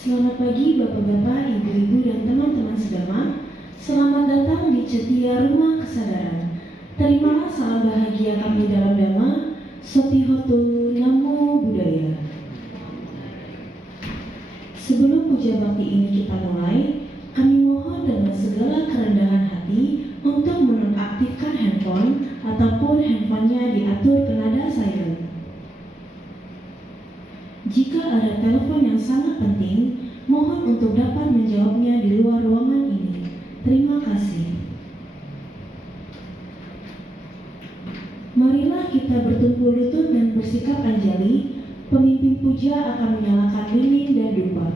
Selamat pagi Bapak-Bapak, Ibu-Ibu, dan teman-teman sedama. Selamat datang di Cetia Rumah Kesadaran. Terimalah salam bahagia kami dalam Dhamma, Sotihotu Namo Buddhaya. Sebelum puja bakti ini kita mulai, kami mohon dengan segala kerendahan hati untuk menonaktifkan handphone ataupun handphonenya diatur ke nada silent. Jika ada telepon yang sangat penting, mohon untuk dapat menjawabnya di luar ruangan ini. Terima kasih. Marilah kita bertumpu lutut dan bersikap anjali. Pemimpin puja akan menyalakan lilin dan dupa.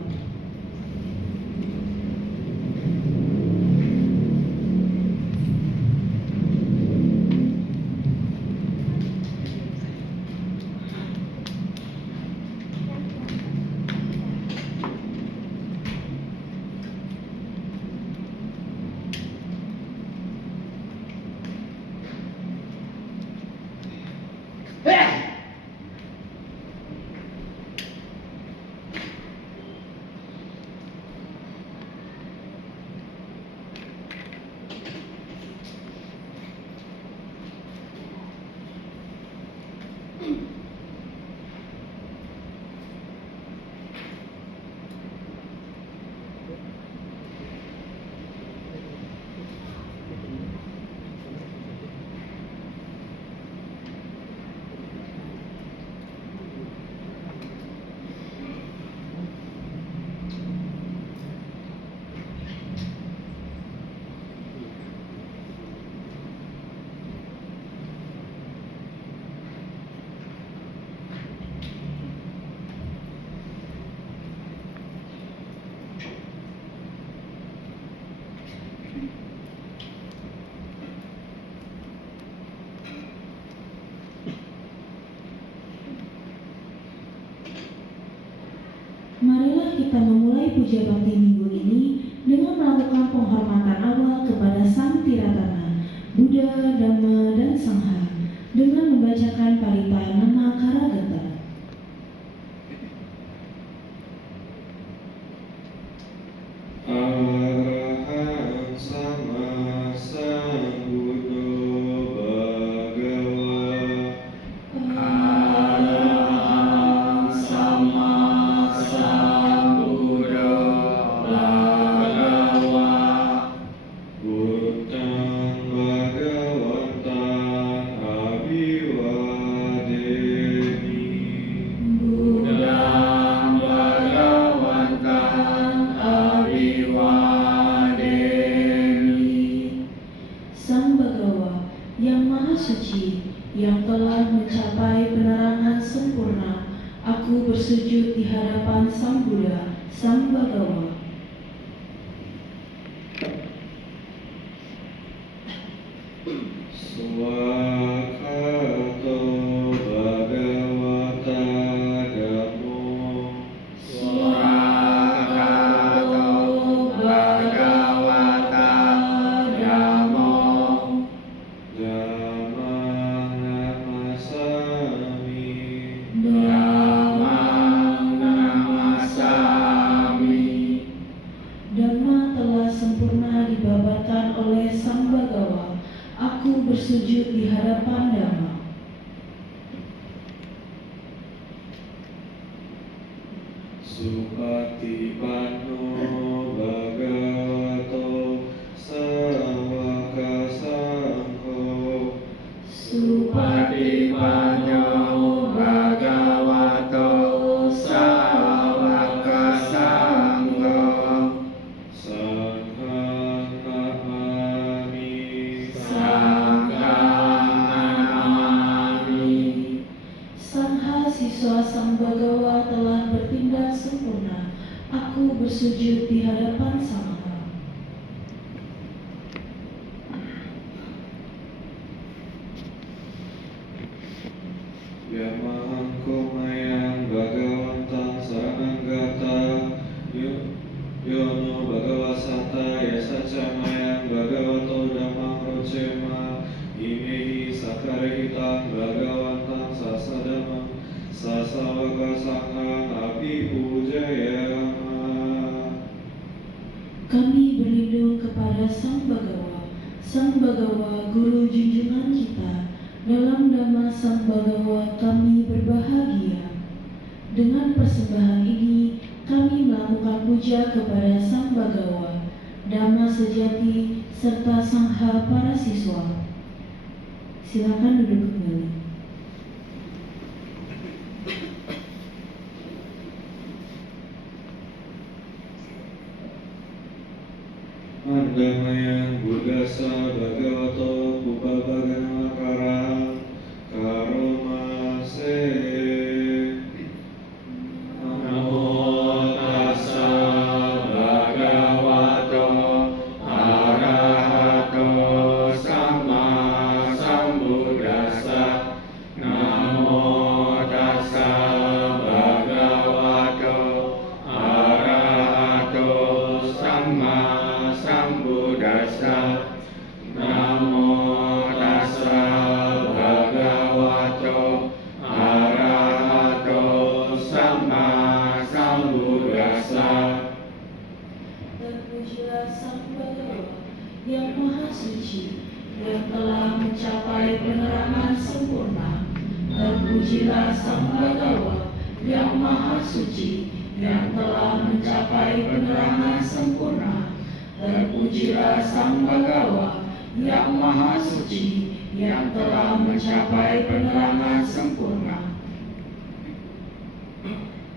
Marilah kita memulai puja bakti minggu ini dengan melakukan penghormatan awal kepada Sang Tiratana, Buddha, Dhamma, dan Sangha dengan membacakan Pariparana Karagata. Arahang sama sambuddho bhagava. Arahang sama sambuddho bhagava. Buddhang bhagavantan abhiwademi. Buddhang bhagavantan abhiwademi. Sang Bhagawa yang Maha Suci, yang telah mencapai penerangan sempurna, aku bersujud di hadapan Sang Buddha, Sang Bhagawa. Swakato bhagavata dhammo. Swakato bhagavata dhammo. Dhammang namasami. Dhammang namasami. Dhamma telah sempurna dibabarkan oleh Sang Bhagawa. Aku bersujud di hadapan Dhamma. Supatipanno bhagavato sawaka sangho. Supatipanno bhagavato sawaka sangho. Sanghang namami. Sanghang namami. Sangha siswa Sang Bhagawa telah bertindak sempurna. Aku bersujud di hadapan Sangha. Yamahang kumayang bhagavantan sarananggata. Yono bhagavasata yasacamayang bhagavato dhammang rocema. Imehi sakarehitang bhagavantan sasadamang sasawaka sanghang abhipujayama. Kami berlindung kepada Sang Bagawa, Guru junjungan kita. Dalam nama Sang Bagawa kami berbahagia. Dengan persembahan ini, kami melakukan puja kepada Sang Bagawa, Dhamma sejati, serta Sangha para siswa. Silakan duduk kembali. Andamaya Buddhasa Bhagavato Upabhaganamakara Karomase. Namo tassa bhagavato arahato sama sambuddhassa. Namo tassa bhagavato arahato sama sambuddhassa. Namo tassa bhagavato arahato sama sambuddhassa. Terpujilah Sang Bagawa yang Maha Suci, yang telah mencapai penerangan sempurna. Terpujilah Sang Bagawa yang Maha Suci, yang telah mencapai penerangan sempurna. Terpujilah Sang Bagawa yang Maha Suci, yang telah mencapai penerangan sempurna.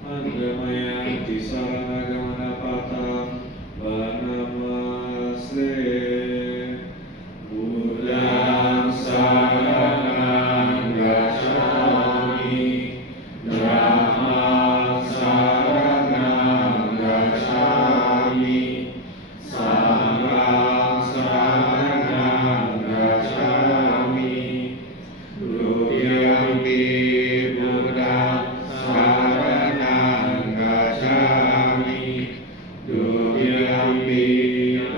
Andamaya Tisaranagamana Patang Banamase. Buddhang saranang gacchami, Dhammang saranang gacchami, Sanghang saranang gacchami, Dutiyampi Buddhang saranang gacchami, Dutiyampi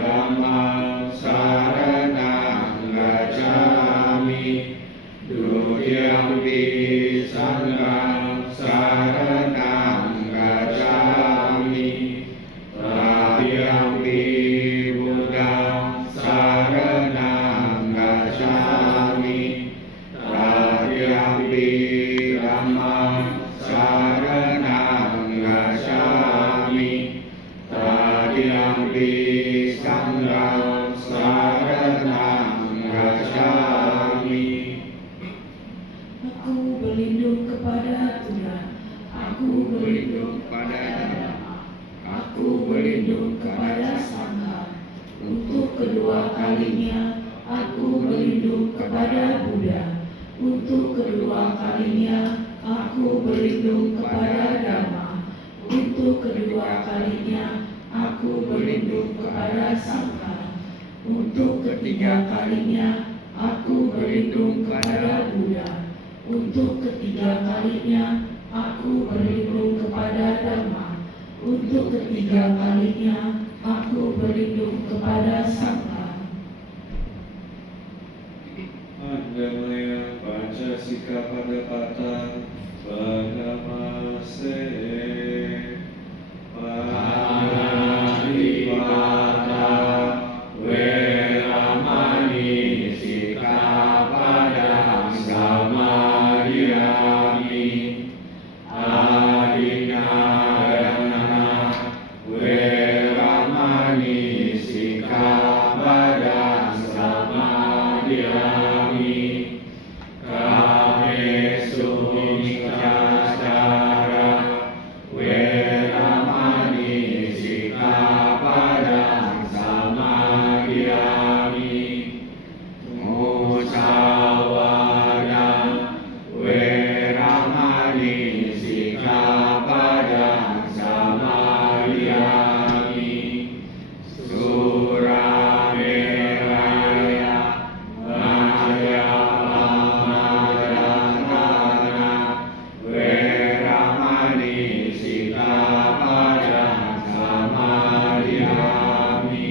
Dhammang saranang gacchami, Dutiyampi Sanghang saranang gacchami, Tatiyampi Buddhang saranang gacchami, Tatiyampi Dhammang saranang gacchami, Tatiyampi Sanghang saranang gacchami. Aku berlindung kepada Tuhan, aku berlindung kepada Dhamma, aku berlindung kepada Sangha. Untuk kedua kalinya, aku berlindung kepada Buddha. Untuk kedua kalinya, aku berlindung kepada Dhamma. Untuk kedua kalinya, aku berlindung kepada Sangha. Untuk ketiga kalinya, aku berlindung kepada Buddha. Untuk ketiga kalinya, aku berlindung kepada Dhamma. Untuk ketiga kalinya, aku berlindung kepada Sangha. Andamaya Pancasika Padapatan Banamase. Panatipata Veramani Sikkhapadang Samadhiyami. Adinadana Veramani Sikkhapadang Samadhiyami. Kamesu Miccaccara Veramani Sikkhapadang Samadhiyami. Musawada Veramani Sikkhapadang Samadhiyami. Surameraya Majapahadana Veramani Sikkhapadang Samadhiyami.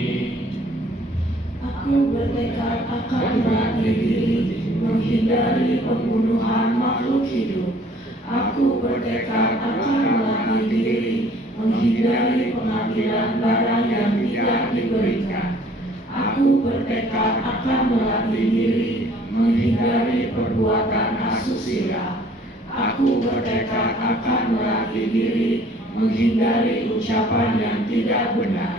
Aku bertekad akan melatih diri menghindari pembunuhan makhluk hidup. Aku bertekad akan melatih diri menghindari pengambilan barang yang tidak diberikan. Aku bertekad akan melatih diri menghindari perbuatan asusila. Aku bertekad akan melatih diri menghindari ucapan yang tidak benar.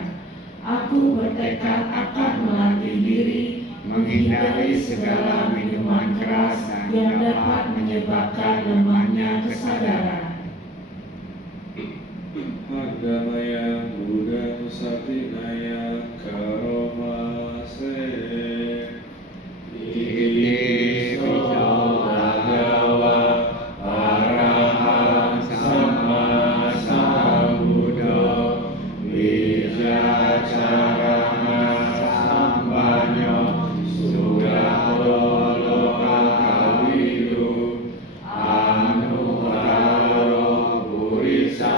Aku bertekad akan melatih diri menghindari segala minuman keras yang dapat menyebabkan lemahnya kesadaran. Agamaya Buddha Nusatinaya Karoma Se Iti Soto Bhagava Arahat Sama Sambuddho Wijacarana Sambanyo Sugato Lokakawidu Anuttaro Purisa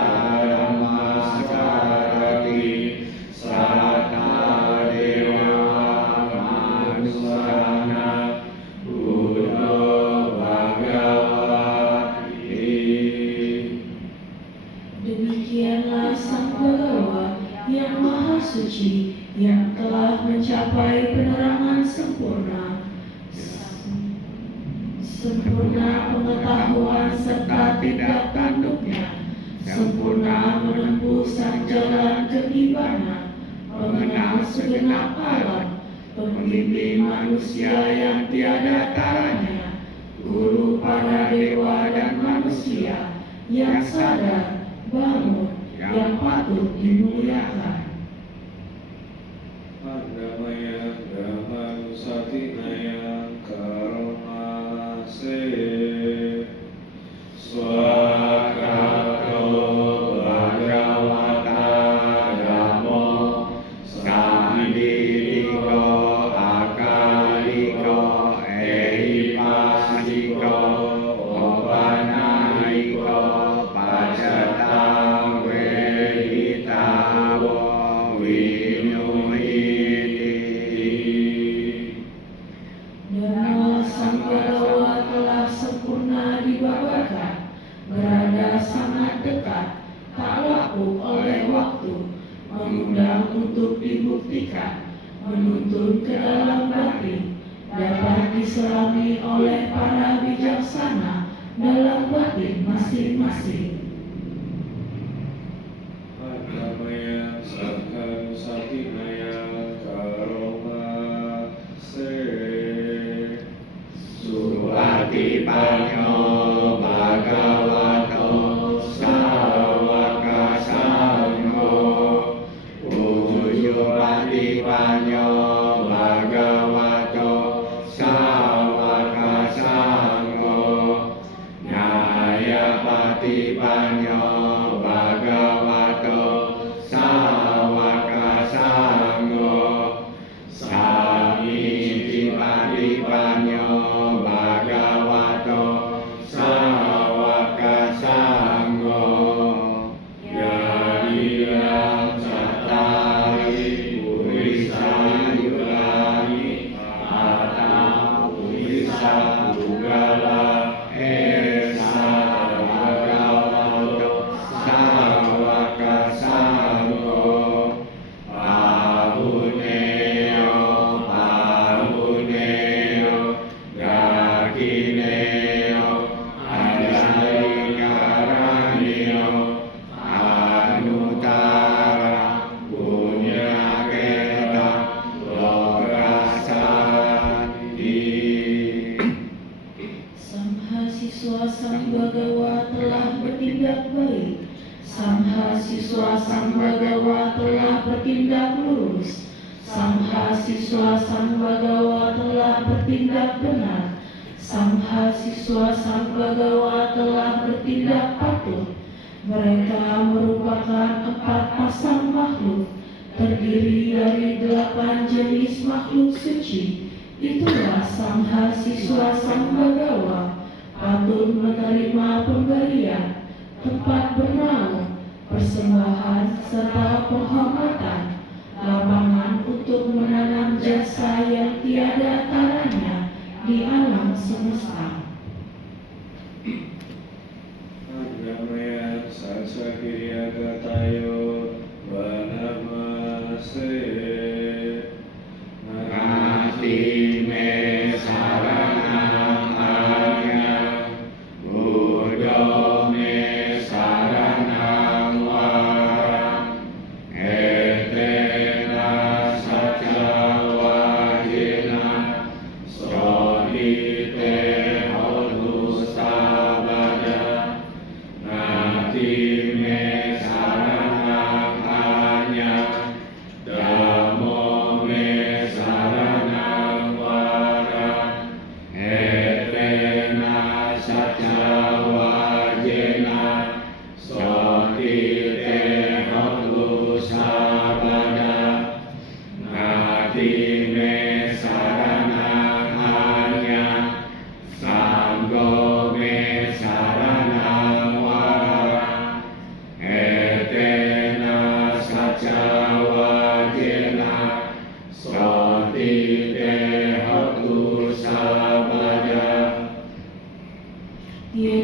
Dhammasarati Satta Dewa Manusana Buddho Bhagavati. Demikianlah Sang Bhagawa yang Maha Suci, yang telah mencapai penerangan sempurna, sempurna pengetahuan serta tindak tanduknya, sempurna menempuh sang jalan keimanan, pengenal segenap alam, pembimbing manusia yang tiada taranya, guru para dewa dan manusia, yang sadar, bangun, yang patut dimuliakan. Agamaya Dhamma Nusatinaya Karoma Se Swakato Bhagavata Dhammo Sanditiko Akaliko Eipasiko Opanaiko Pacatang Veditawo Vinuhiti. Dhamma Sang Bhagawa telah sempurna dibabarkan, berada sangat dekat, tak lapuk oleh waktu, mengundang untuk dibuktikan, menuntun ke dalam batin, dapat diselami oleh para bijaksana dalam batin masing-masing. Agamaya Sangha Nusatinaya Karoma Se Supatipanyo Bhagavato Sawaka Sangho Ujupatipanyo Bhagavato Sawaka Sangho Nyayapatipanyo Bhagavato Sawaka Sangho Samitipanyo Bhagavato Sawaka Sangho Yadidam Cattari Purisa Yudhani Atta Purisa Pugala Esa Bhagavato Sawaka Sangho Pahuneo Pahuneo Dakineo Adharikaraneo Anutara Punyaketa Lokasati. Samhasiswa Sang Bhagawa telah bertindak baik. Samhasiswa Sang Bhagawa telah bertindak lurus. Samhasiswa Sang Bhagawa telah bertindak benar. Samhasiswa Sang Bhagawa telah bertindak patuh. Mereka merupakan 4 pasang makhluk, terdiri dari 8 jenis makhluk suci. Itulah Samhasiswa Sang Bhagawa, patut menerima pemberian, tempat bernaung, persembahan serta penghormatan, lapangan untuk menanam jasa yang tiada taranya di alam semesta. Agamaya Satsakirya Gatayo Vanama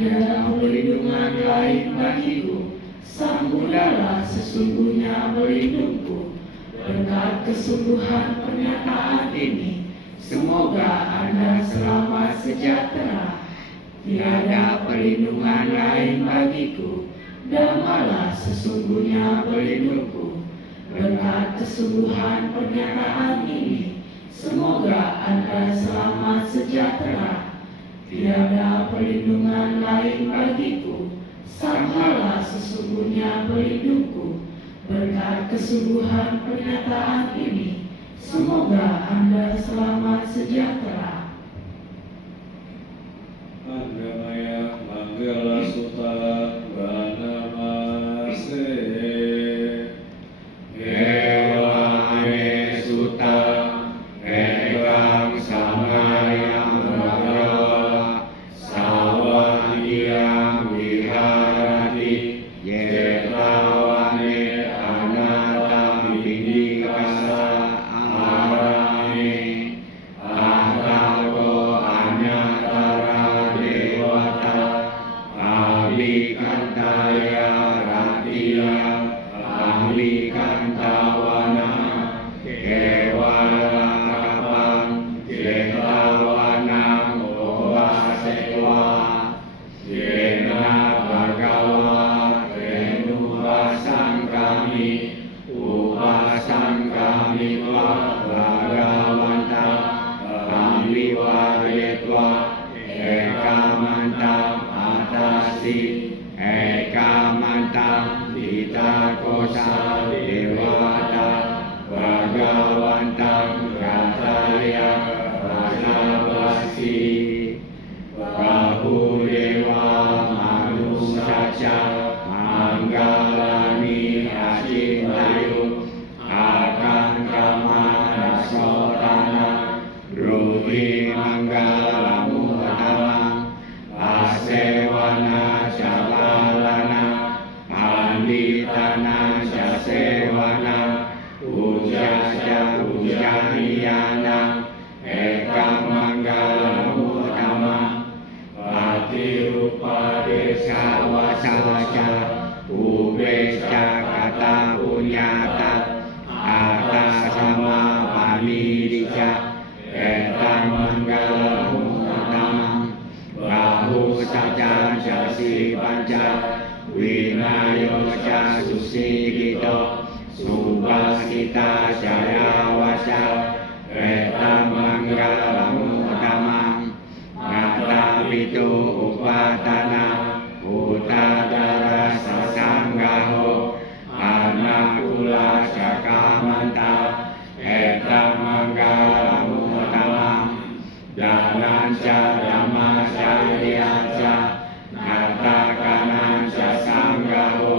ada perlindungan lain bagiku. Sang Buddha sesungguhnya pelindungku. Berkat kesungguhan pernyataan ini, semoga Anda selamat sejahtera. Tiada perlindungan lain bagiku, Dhammalah sesungguhnya pelindungku. Berkat kesungguhan pernyataan ini, semoga Anda selamat sejahtera. Tiada perlindungan lain bagiku, Sanghalah sesungguhnya pelindungku. Berkat kesungguhan pernyataan ini, semoga Anda selamat sejahtera. Andamaya Manggala Sutta Banamase. Ewame sutta ekang samayang bhagava sawagiyang viharati jetawane anatam bindikasa arame atako anyatara dewata abhikantaya ratiya abhikantawana kewala kapang jetawana ovasewa yena bhagava renupasangkami upasangkami va bhagavanta ambivarjetva ekamantam atasi ekamantam ditakosa dewata bhagavantam rataya vasavasi bahudeva manusaca manggalani acintayu akan kamana sotana ruhi manggalamu utama asewana cabalana panditana casewana ujaja ujaniyana ekam manggalamu utama pati rupa desa wasaja ubesca kata punyata atas sama pamidija etam manggalamu utama bahu saja jasi panca winayoja susigito subhasita jaya wasa etam manggalamu utama ngata pitu upatana utadara sasanggaho anakula cakamanta etam manggalamu utama danan cadama sariaca ngata sanggaho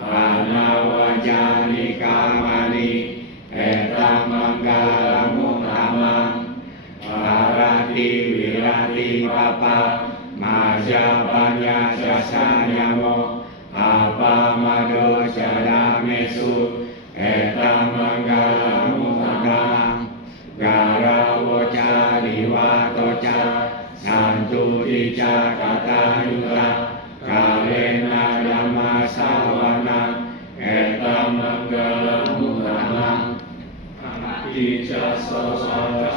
anawajani kamani etam manggalamu utama arati wirati papa majapanya jasanyamo apa mado jadamesu etam manggalamu utama garawoca diwatoca santu dica kata yuta kalena dhamma sawana etam manggalamu utama Ija Sosana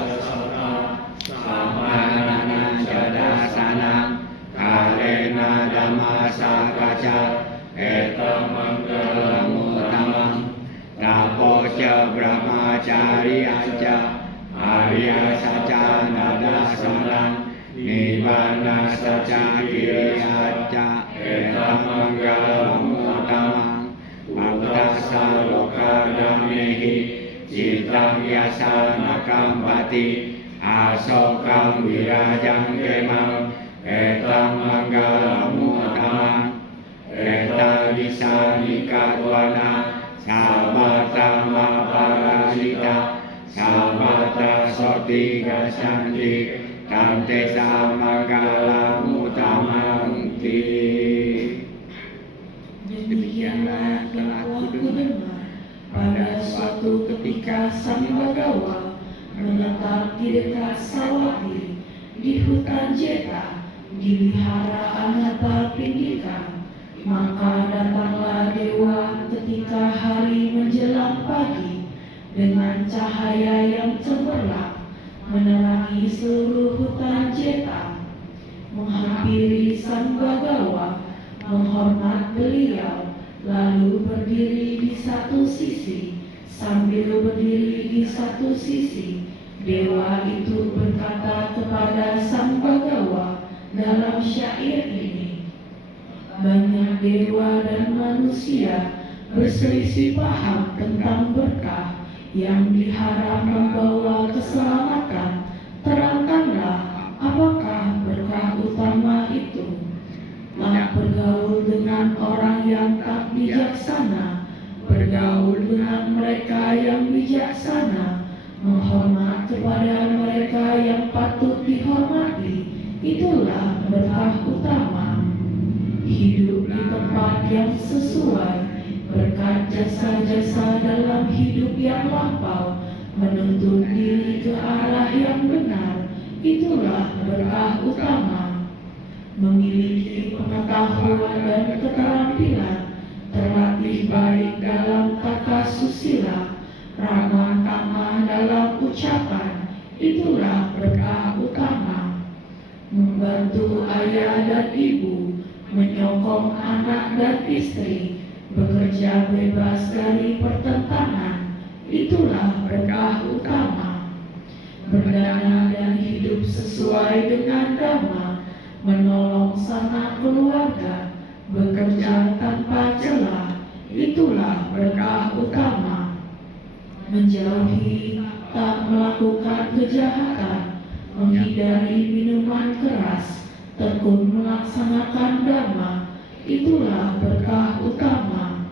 samanana jadasana kalena dhamma sakaca etam manggalamu utama tapoca brahmacariaca arya saca nadasana nibbana saca kiriyaca etam manggalamu utama Bhaktasa loka damehi citang yasana kampati asokam wirajang kemang etam manggalamu utama eta disanikatwana sabatama parasita sabata soti gasanti tante samanggalamu utamangti. Demikianlah telah aku dengar pada suatu ketika Sang Bagawa menetap di dekat Sawati di hutan Jeta di wihara Anata lalu berdiri di satu sisi. Sambil berdiri di satu sisi, dewa itu berkata kepada sang Bagawa dalam syair ini, banyak dewa dan manusia berselisih paham tentang berkah yang diharap membawa keselamatan. Terangkanlah apakah berkah utama itu. Tak bergaul dengan orang yang tak bijaksana, bergaul dengan mereka yang bijaksana, menghormat kepada mereka yang patut dihormati, itulah berkah utama. Hidup di tempat yang sesuai, berkat jasa-jasa dalam hidup yang lampau, menuntun diri ke arah yang benar, itulah berkah utama. Memiliki pengetahuan dan keterampilan, terlatih baik dalam tata susila, ramah tamah dalam ucapan, itulah berkah utama. Membantu ayah dan ibu, menyokong anak dan istri, bekerja bebas dari pertentangan, itulah berkah utama. Berdana dan hidup sesuai dengan dhamma, menolong sanak keluarga, bekerja tanpa celah, itulah berkah utama. Menjauhi, tak melakukan kejahatan, menghindari minuman keras, tekun melaksanakan dhamma, itulah berkah utama.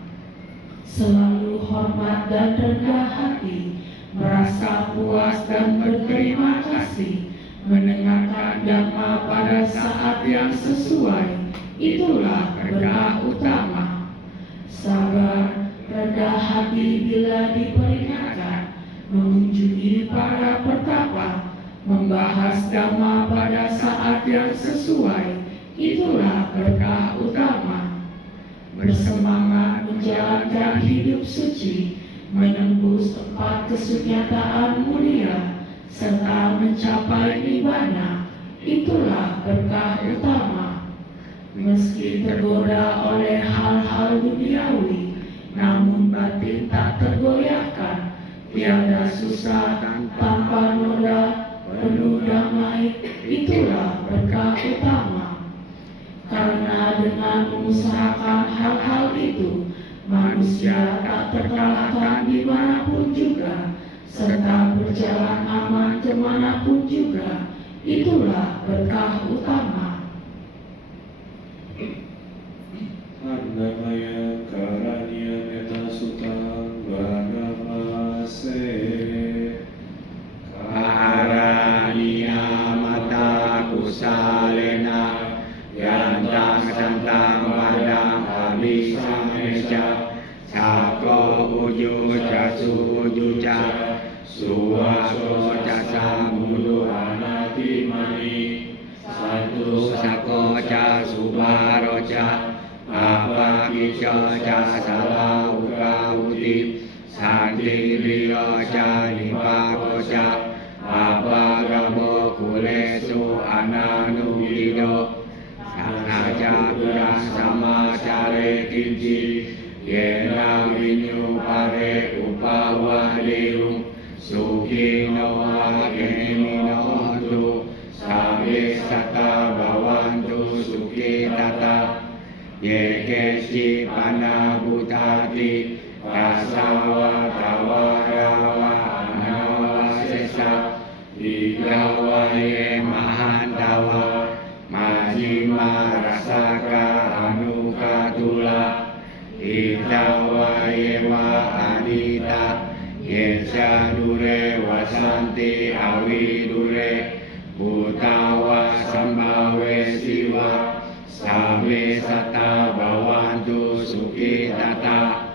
Selalu hormat dan rendah hati, merasa puas dan berterima kasih, mendengarkan dhamma pada saat yang sesuai, itulah berkah utama. Sabar, rendah hati bila diperingatkan, mengunjungi para pertapa, membahas dhamma pada saat yang sesuai, itulah berkah utama. Bersemangat menjalankan hidup suci, menembus tempat kesunyataan mulia, serta mencapai nibbana, itulah berkah utama. Meski tergoda oleh hal-hal duniawi, namun batin tak tergoyahkan, tiada susah tanpa noda, penuh damai, itulah berkah utama. Karena dengan mengusahakan hal-hal itu, manusia tak terkalahkan dimanapun juga, serta berjalan aman kemanapun juga, itulah berkah utama. Annamaya karanya meta sutang banamase. Karania mata kusalena, yantang santang padang abisang meja, sako uju casu juca, suwaso casa mulu anati mani, santu sako casu baroca, apa kico casa uka uti, santi rio ca nipakoca, apa gabo kulesu ananu hido, sanaja kurang sama care kinci, yena winyu pare upawa liung, sukino agenino tu, sabe sata bawantu suki tata, yekesi pana butati, kasawa tawarawa anawa sesa, igawaye mahantawa, majima rasaka anukatula, itawaye wa adita, yesya dure wasanti awi dure, butawa sambawe siwa, sabe sata bawantu suki tata,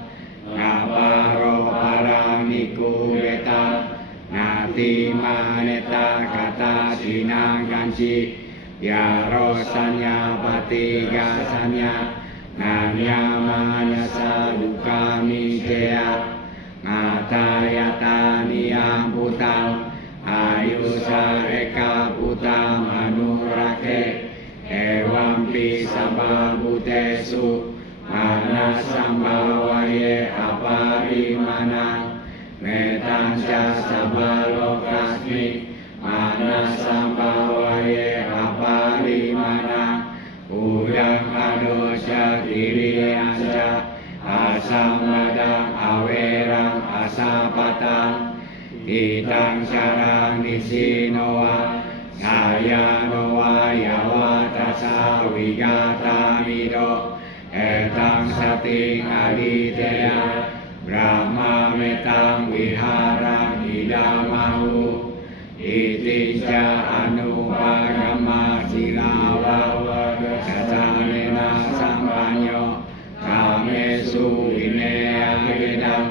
ngaparo parang niku beta, nati maneta kata sinang kanci, ya rosanya patigasanya, nanya manasa duka mikea, ngatayata niang putang, ayu sareka putang anurake, ewampi sababutesu, mana sambawaye aparimanang metanca sabalokasmi mana sambawaye aparimanang udang adosa dirianca asam badang awerang asapatang itang sarang nisinoa ngaya noa yawa tasa wigata mido etang sating aditeya brahma metang wiharang idamahu itinca anupagama silawa kacanena sampanyo kamesu inea gedang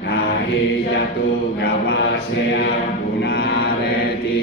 nahi jatu gawasya punareti.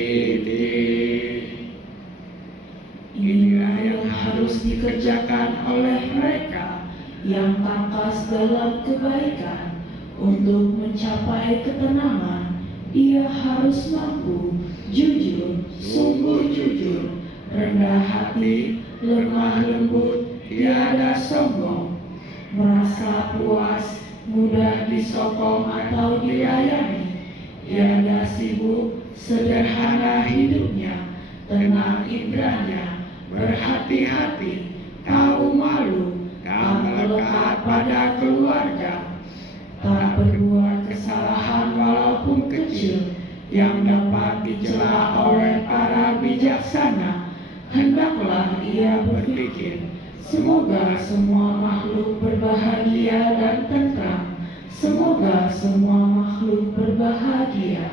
Inilah yang harus dikerjakan oleh mereka yang tangkas dalam kebaikan. Untuk mencapai ketenangan, ia harus mampu jujur, sungguh jujur, rendah hati, lemah lembut, tiada sombong, merasa puas, mudah disokong atau dilayani, tiada sibuk, sederhana hidupnya, tenang indranya, berhati-hati, tahu malu, tak melekat pada keluarga, tak berbuat kesalahan walaupun kecil yang dapat dicela oleh para bijaksana. Hendaklah ia berpikir, semoga semua makhluk berbahagia dan tentram, semoga semua makhluk berbahagia.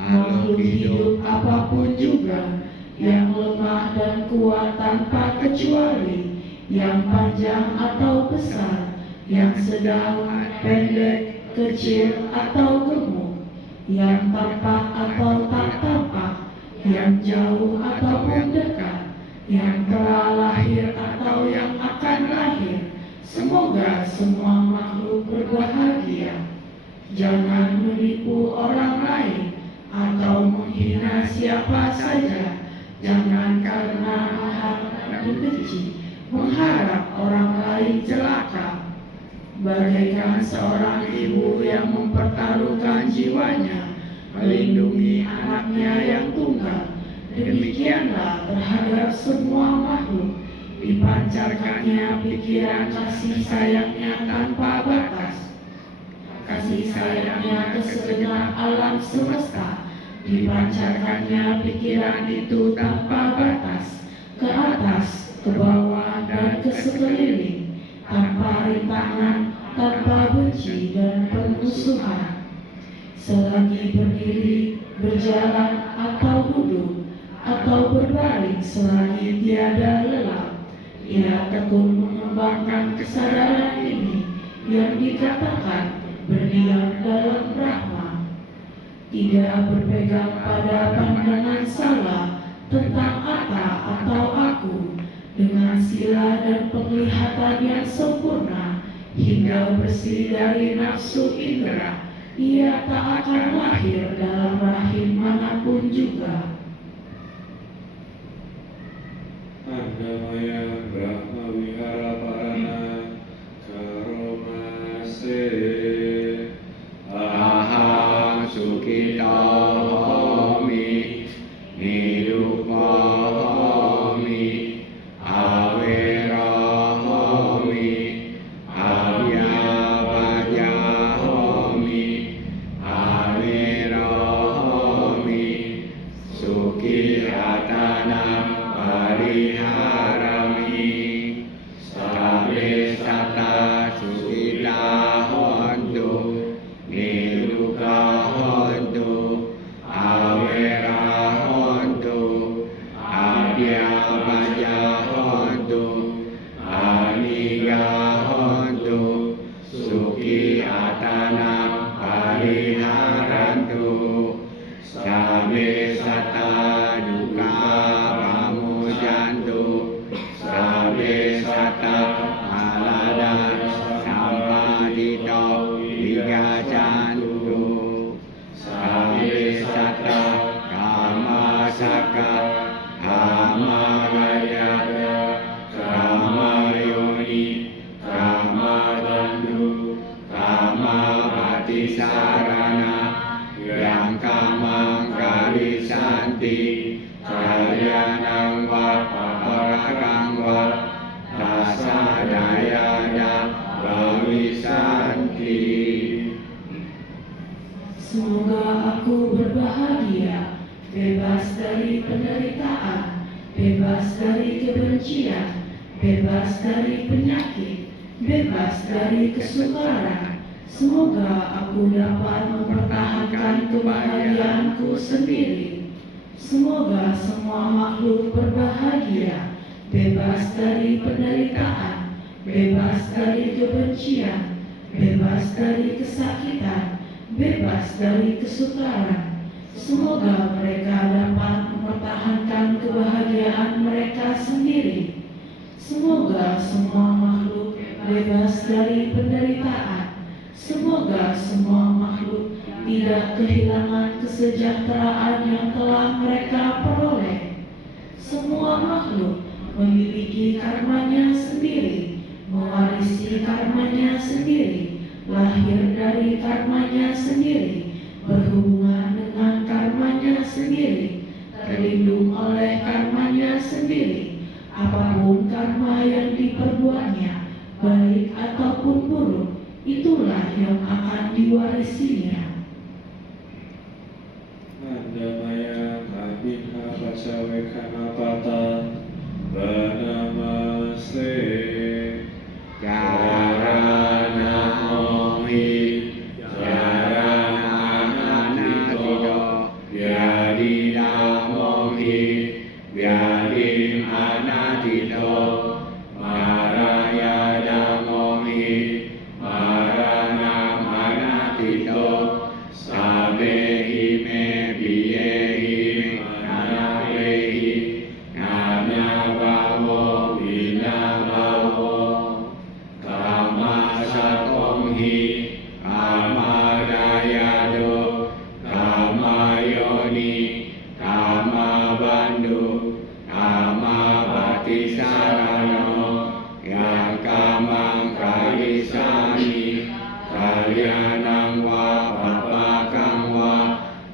Makhluk hidup apapun juga, yang lemah dan kuat tanpa kecuali, yang panjang atau besar, yang sedang, pendek, kecil atau gemuk, yang tampak atau tak tampak, yang jauh ataupun dekat, yang telah lahir atau yang akan lahir. Semoga semua makhluk berbahagia. Jangan menipu orang lain atau menghina siapa saja. Jangan karena harap dibenci, mengharap orang lain celaka. Bagaikan seorang ibu yang mempertaruhkan jiwanya melindungi anaknya yang tunggal, demikianlah terhadap semua makhluk dipancarkannya pikiran kasih sayangnya tanpa batas. Kasih sayangnya ke segenap alam semesta, dipancarkannya pikiran itu tanpa batas, ke atas, ke bawah, dan ke sekeliling, tanpa rintangan, tanpa benci dan permusuhan. Selagi berdiri, berjalan, atau duduk, atau berbaring, selagi tiada lelah, ia tekun mengembangkan kesadaran ini yang dikatakan berdiam dalam Brahma. Tidak berpegang pada pandangan salah tentang Atta atau aku, dengan sila dan penglihatan yang sempurna hingga bersih dari nafsu indera, ia tak akan lahir dalam rahim manapun juga. Andamaya Brahma Wihara Parana Karomase Aham sukito homi nidukmo homi awero homi avyavaja homi awero homi suki atanam pariharami sabe sata sukita Santi. Semoga aku berbahagia, bebas dari penderitaan, bebas dari kebencian, bebas dari penyakit, bebas dari kesukaran. Semoga aku dapat mempertahankan kebahagiaanku sendiri. Semoga semua makhluk berbahagia, bebas dari penderitaan, bebas dari kebencian, bebas dari kesakitan, bebas dari kesukaran. Semoga mereka dapat mempertahankan kebahagiaan mereka sendiri. Semoga semua makhluk bebas dari penderitaan. Semoga semua makhluk tidak kehilangan kesejahteraan yang telah mereka peroleh. Semua makhluk memiliki karmanya sendiri, mewarisi karmanya sendiri, lahir dari karmanya sendiri, berhubungan dengan karmanya sendiri, terlindung oleh karmanya sendiri. Apapun karma yang diperbuatnya, baik ataupun buruk, itulah yang akan diwarisinya. Andamaya Abinha Bacawekhanapata Banamaste Jarana mohi, jarana ananatido, vyadina mohi, vyadim anatido, marayada mohi, maranam anatido, sabehi me biyehi manavehi, namyabhavo vinabhavo, kama satomhi, kama dayado, kama yoni, kama bandhu, kama batisarano, yang kamang kalisani, kalyanang wa papakang wa,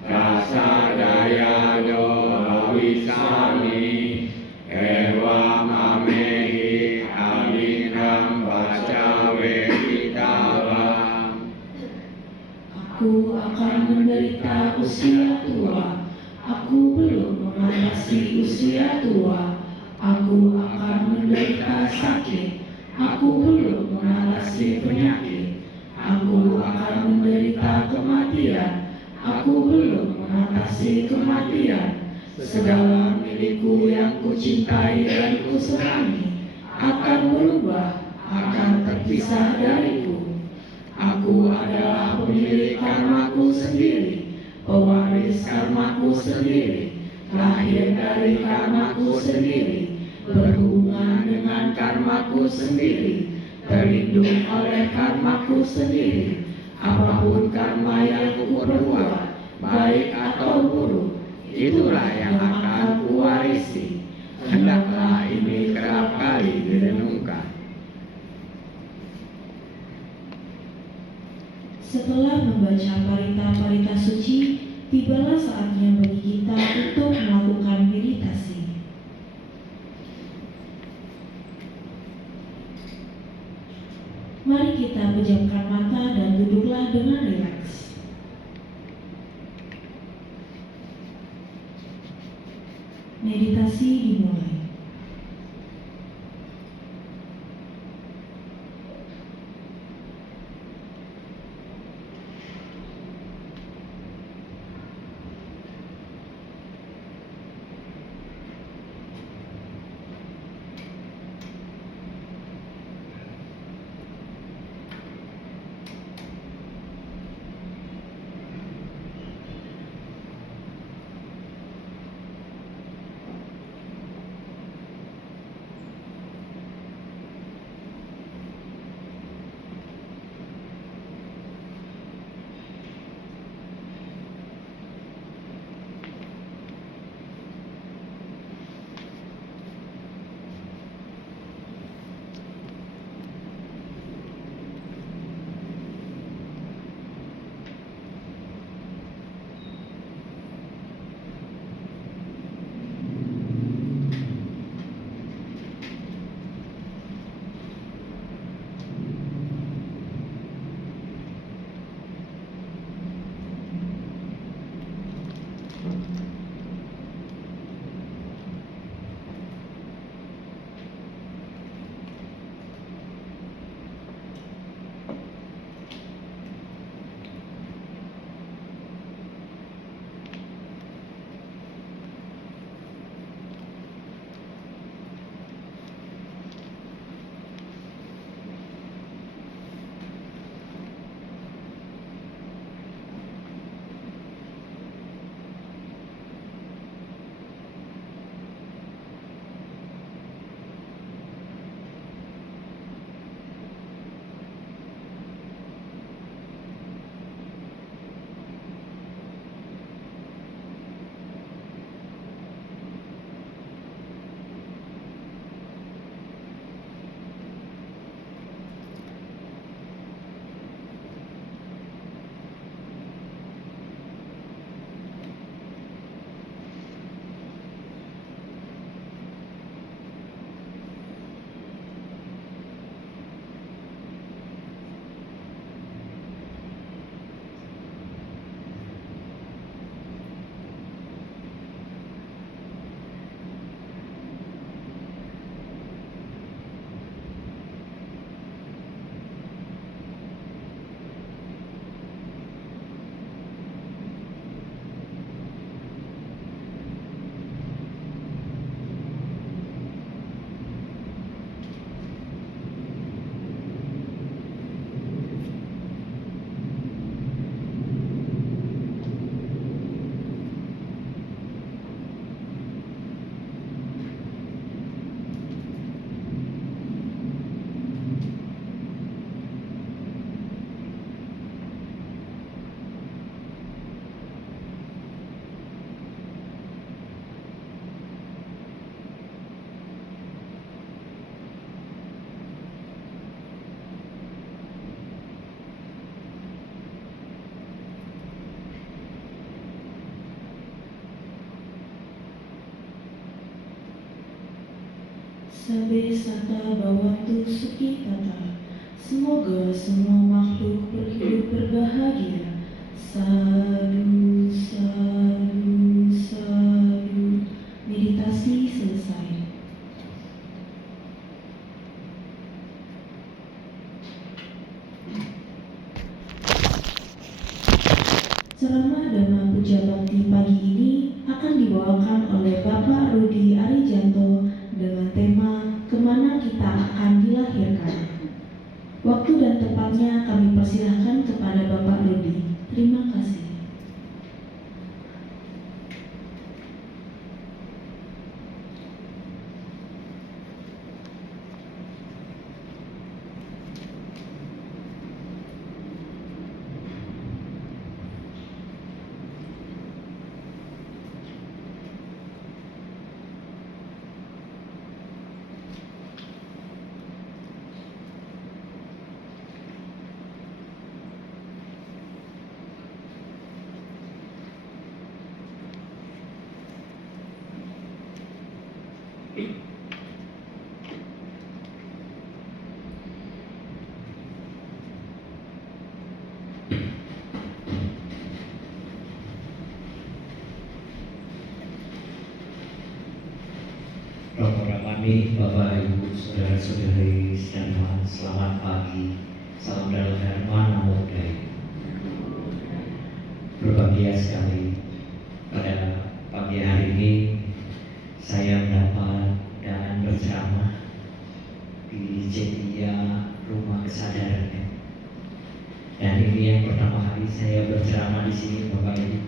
rasadayado awisami, ewa mamehi aminam bacawe kitawam. Aku akan menderita usia tua. Aku belum mengatasi usia tua. Aku akan menderita sakit. Aku belum mengatasi penyakit. Aku akan menderita kematian. Aku belum mengatasi kematian. Segala milikku yang kucintai dan kusenangi akan berubah, akan terpisah dariku. Aku adalah pemilik karmaku sendiri, pewaris karmaku sendiri, lahir dari karmaku sendiri, berhubungan dengan karmaku sendiri, terlindung oleh karmaku sendiri. Apapun karma yang kuperbuat, baik atau buruk, itulah yang akan kuwarisi. Hendaklah ini kerap kali direnungkan. Setelah membaca parita-parita suci, tibalah saatnya bagi kita untuk melakukan meditasi. Mari kita pejamkan mata dan duduklah dengan rileks. Meditasi dimulai. Sabe sata bawantu suki kata, semoga semua makhluk berhidup berbahagia. Sadu, sadu, sadu. Meditasi selesai. Ceramah Dhamma Puja Bakti pagi ini akan dibawakan oleh Bapak Rudi Arijanto dengan tema Kemana Kita Akan Dilahirkan. Waktu dan tempatnya kami persilahkan kepada Bapak Rudi. Terima kasih. Romo Ramani, Bapak Ibu, Saudara-saudari sekalian, selamat pagi. Salam dalam Dharma, Namo Buddhaya. Berbahagia sekali pada pagi hari ini saya mendapat undangan berceramah di Cetia Rumah Kesadaran. Dan ini yang pertama kali saya berceramah di sini, Bapak Ibu.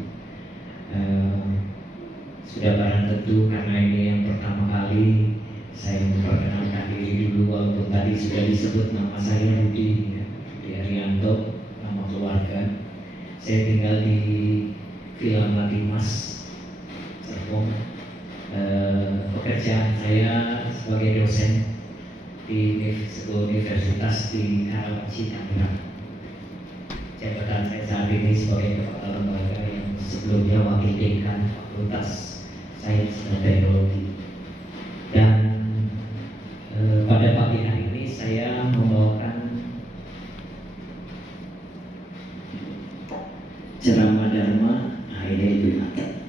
Sudah barang tentu karena ini yang pertama kali saya memperkenalkan diri dulu, walaupun tadi sudah disebut nama saya Rudi, ya, Rudi Arianto, nama keluarga. Saya tinggal di Villa Matimas, Serpong. Pekerjaan saya sebagai dosen di sebuah universitas di Karawaci, Tangerang. Jabatan saya saat ini sebagai kepala lembaga yang sebelumnya wakil dekan Fakultas Sains dan Teknologi. Dan pada pagi hari ini saya membawakan ceramah Dharma Aida Ibu Mata.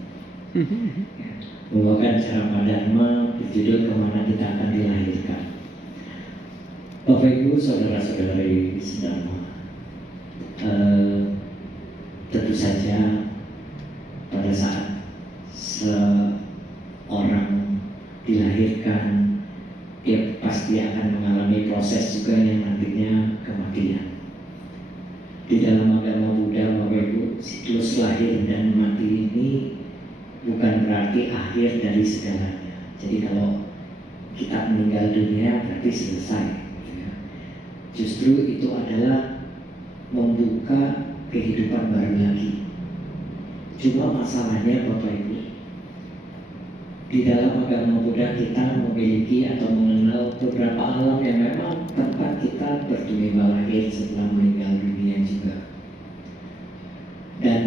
Membawakan ceramah Dharma berjudul Kemana Kita Akan Dilahirkan. Bapak Ibu, saudara-saudari sedama, tentu saja pada saat seorang dilahirkan, dia pasti akan mengalami proses juga yang nantinya kematian. Di dalam agama Buddha, Bapak Ibu, siklus lahir dan mati ini bukan berarti akhir dari segalanya. Jadi kalau kita meninggal dunia berarti selesai. Justru itu adalah membuka kehidupan baru lagi. Cuma masalahnya Bapak Ibu, di dalam agama Buddha kita memiliki atau mengenal beberapa alam yang memang tempat kita bertumbah lahir setelah meninggal dunia juga. Dan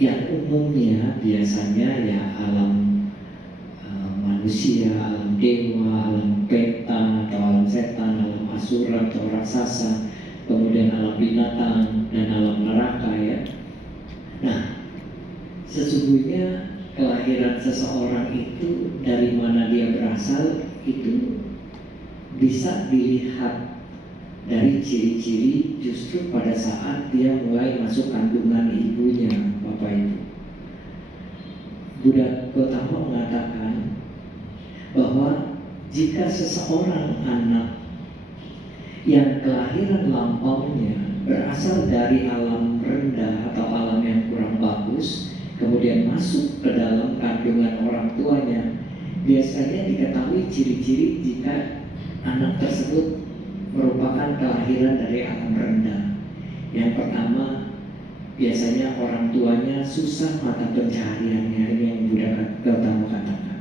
yang umumnya biasanya ya alam manusia, alam dewa, alam peta atau alam setan, alam asura atau raksasa, kemudian alam binatang dan alam neraka ya. Nah, sesungguhnya kelahiran seseorang itu dari mana dia berasal itu bisa dilihat dari ciri-ciri justru pada saat dia mulai masuk kandungan ibunya, Bapak Ibu. Buddha Gautama mengatakan bahwa jika seseorang anak yang kelahiran lampaunya berasal dari alam rendah atau alam yang kurang bagus, kemudian masuk ke dalam kandungan orang tuanya, biasanya diketahui ciri-ciri jika anak tersebut merupakan kelahiran dari alam rendah. Yang pertama, biasanya orang tuanya susah mata pencahariannya, ini yang Buddha Gautama katakan.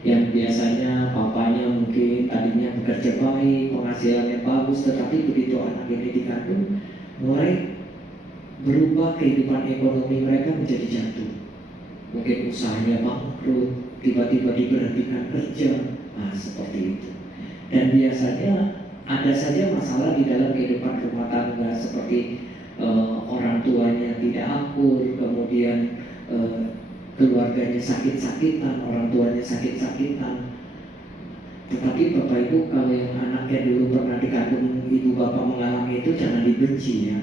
Yang biasanya papanya mungkin tadinya bekerja baik, penghasilannya bagus, tetapi begitu anak ini dikandung, mulai berubah kehidupan ekonomi mereka menjadi jatuh. Mungkin usahanya bangkrut, tiba-tiba diberhentikan kerja, nah seperti itu. Dan biasanya ada saja masalah di dalam kehidupan rumah tangga, seperti orang tuanya tidak akur, kemudian keluarganya sakit-sakitan, orang tuanya sakit-sakitan. Tetapi Bapak Ibu, kalau yang anaknya dulu pernah dikandung ibu bapak mengalami itu, jangan dibenci ya.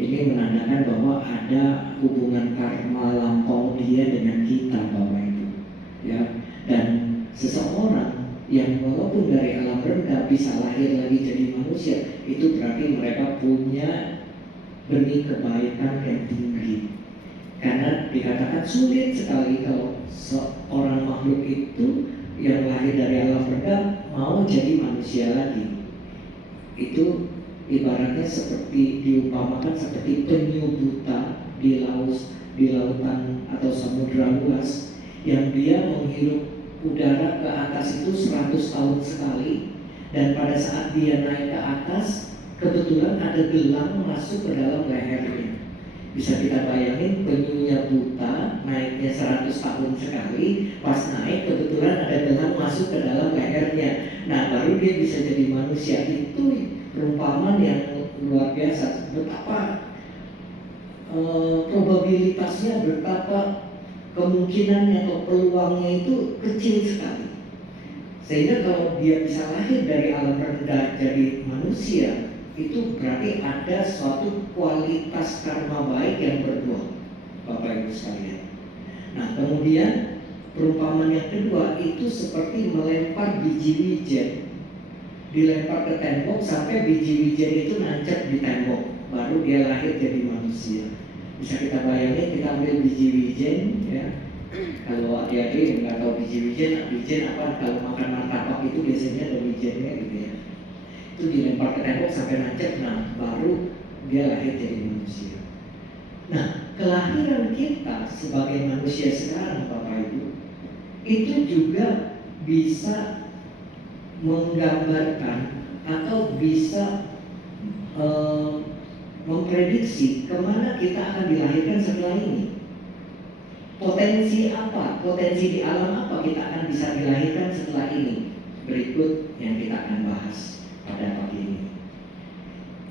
Ini menandakan bahwa ada hubungan karma lampau dia dengan kita, Bapak Ibu. Ya, dan seseorang yang walaupun dari alam rendah bisa lahir lagi jadi manusia, itu berarti mereka punya benih kebaikan yang tinggi. Karena dikatakan sulit sekali kalau seorang makhluk itu yang lahir dari alam rendah mau jadi manusia lagi. Itu ibaratnya seperti diumpamakan seperti penyu buta di lautan atau samudra luas, yang dia menghirup udara ke atas itu 100 tahun sekali, dan pada saat dia naik ke atas kebetulan ada gelang masuk ke dalam lehernya. Bisa kita bayangin, penyunya buta naiknya 100 tahun sekali, pas naik kebetulan ada gelang masuk ke dalam lehernya. Nah baru dia bisa jadi manusia. Itu perumpamaan yang luar biasa. Betapa probabilitasnya, betapa kemungkinannya atau peluangnya itu kecil sekali. Sehingga kalau dia bisa lahir dari alam rendah jadi manusia, itu berarti ada suatu kualitas karma baik yang berbuah, Bapak Ibu sekalian. Nah kemudian perumpamaan yang kedua itu seperti melempar biji wijen, dilempar ke tembok sampai biji wijen itu nancap di tembok, baru dia lahir jadi manusia. Bisa kita bayangin, kita ambil biji wijen ya. Kalau adik-adik nggak tahu biji wijen apa, kalau makan martabak itu biasanya ada wijennya gitu ya. Itu dilempar ke tembok sampai nancap, nah baru dia lahir jadi manusia. Nah kelahiran kita sebagai manusia sekarang, Bapak Ibu, itu juga bisa menggambarkan atau bisa memprediksi kemana kita akan dilahirkan setelah ini. Potensi apa, potensi di alam apa kita akan bisa dilahirkan setelah ini. Berikut yang kita akan bahas pada pagi ini.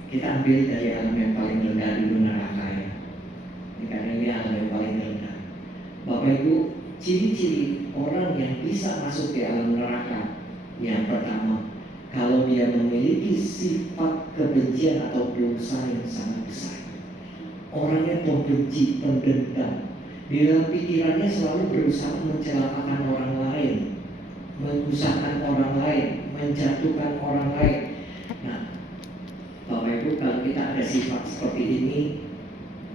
Kita ambil dari alam yang paling rendah dulu, neraka ya. Karena ini alam yang paling rendah. Bapak Ibu, ciri-ciri orang yang bisa masuk ke alam neraka. Yang pertama, kalau dia memiliki sifat kebencian atau dosa yang sangat besar. Orangnya pembenci, pendendam. Di dalam pikirannya selalu berusaha mencelakakan orang lain, menyusahkan orang lain, menjatuhkan orang lain. Nah, Bapak Ibu, kalau kita ada sifat seperti ini,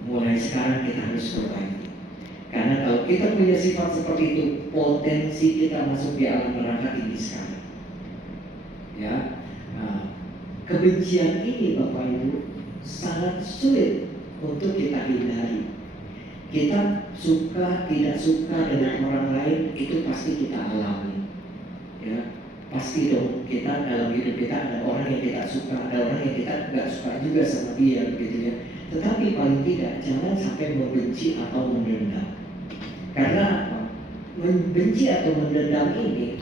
mulai sekarang kita harus perbaiki. Karena kalau kita punya sifat seperti itu, potensi kita masuk di alam neraka tinggi sekali. Ya, nah, kebencian ini Bapak Ibu sangat sulit untuk kita hindari. Kita suka tidak suka dengan orang lain itu pasti kita alami. Ya, pasti dong, kita dalam hidup kita ada orang yang kita suka, ada orang yang kita nggak suka juga sama dia, begitu ya. Tetapi paling tidak jangan sampai membenci atau mendendam. Karena apa? Membenci atau mendendam ini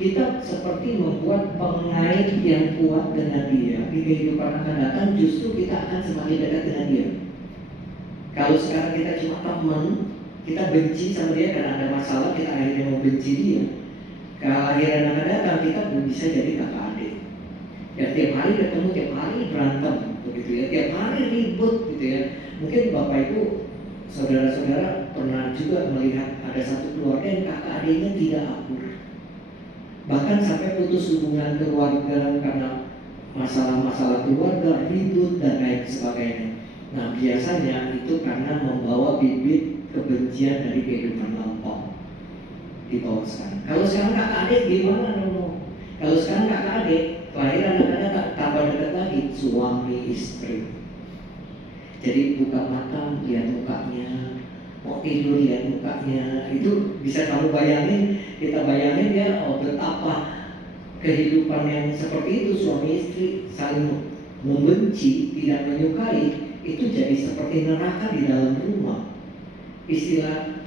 kita seperti membuat pengait yang kuat dengan dia. Di kehidupan akan datang justru kita akan semakin dekat dengan dia. Kalau sekarang kita cuma teman, kita benci sama dia karena ada masalah, kita akhirnya membenci dia. Kalau akhiran akan datang, kita belum bisa jadi kakak adik. Ya tiap hari ketemu, tiap hari berantem, begitu ya. Tiap hari ribut, gitu ya. Mungkin Bapak Ibu, saudara-saudara pernah juga melihat ada satu keluarga yang kakak adiknya tidak akur. Bahkan sampai putus hubungan keluarga karena masalah-masalah keluarga, ribut dan lain sebagainya. Nah, biasanya itu karena membawa bibit kebencian dari kehidupan lampau di bawah sekarang. Kalau sekarang kakak adik gimana dong? Kalau sekarang kakak adik, kelahiran anak-anak tambah dekat lagi, suami istri. Jadi buka mata lihat mukanya, mau tidur lihat mukanya. Itu bisa kamu bayangin, kita bayangin ya, oh betapa kehidupan yang seperti itu, suami istri saling membenci, tidak menyukai. Itu jadi seperti neraka di dalam rumah. Istilah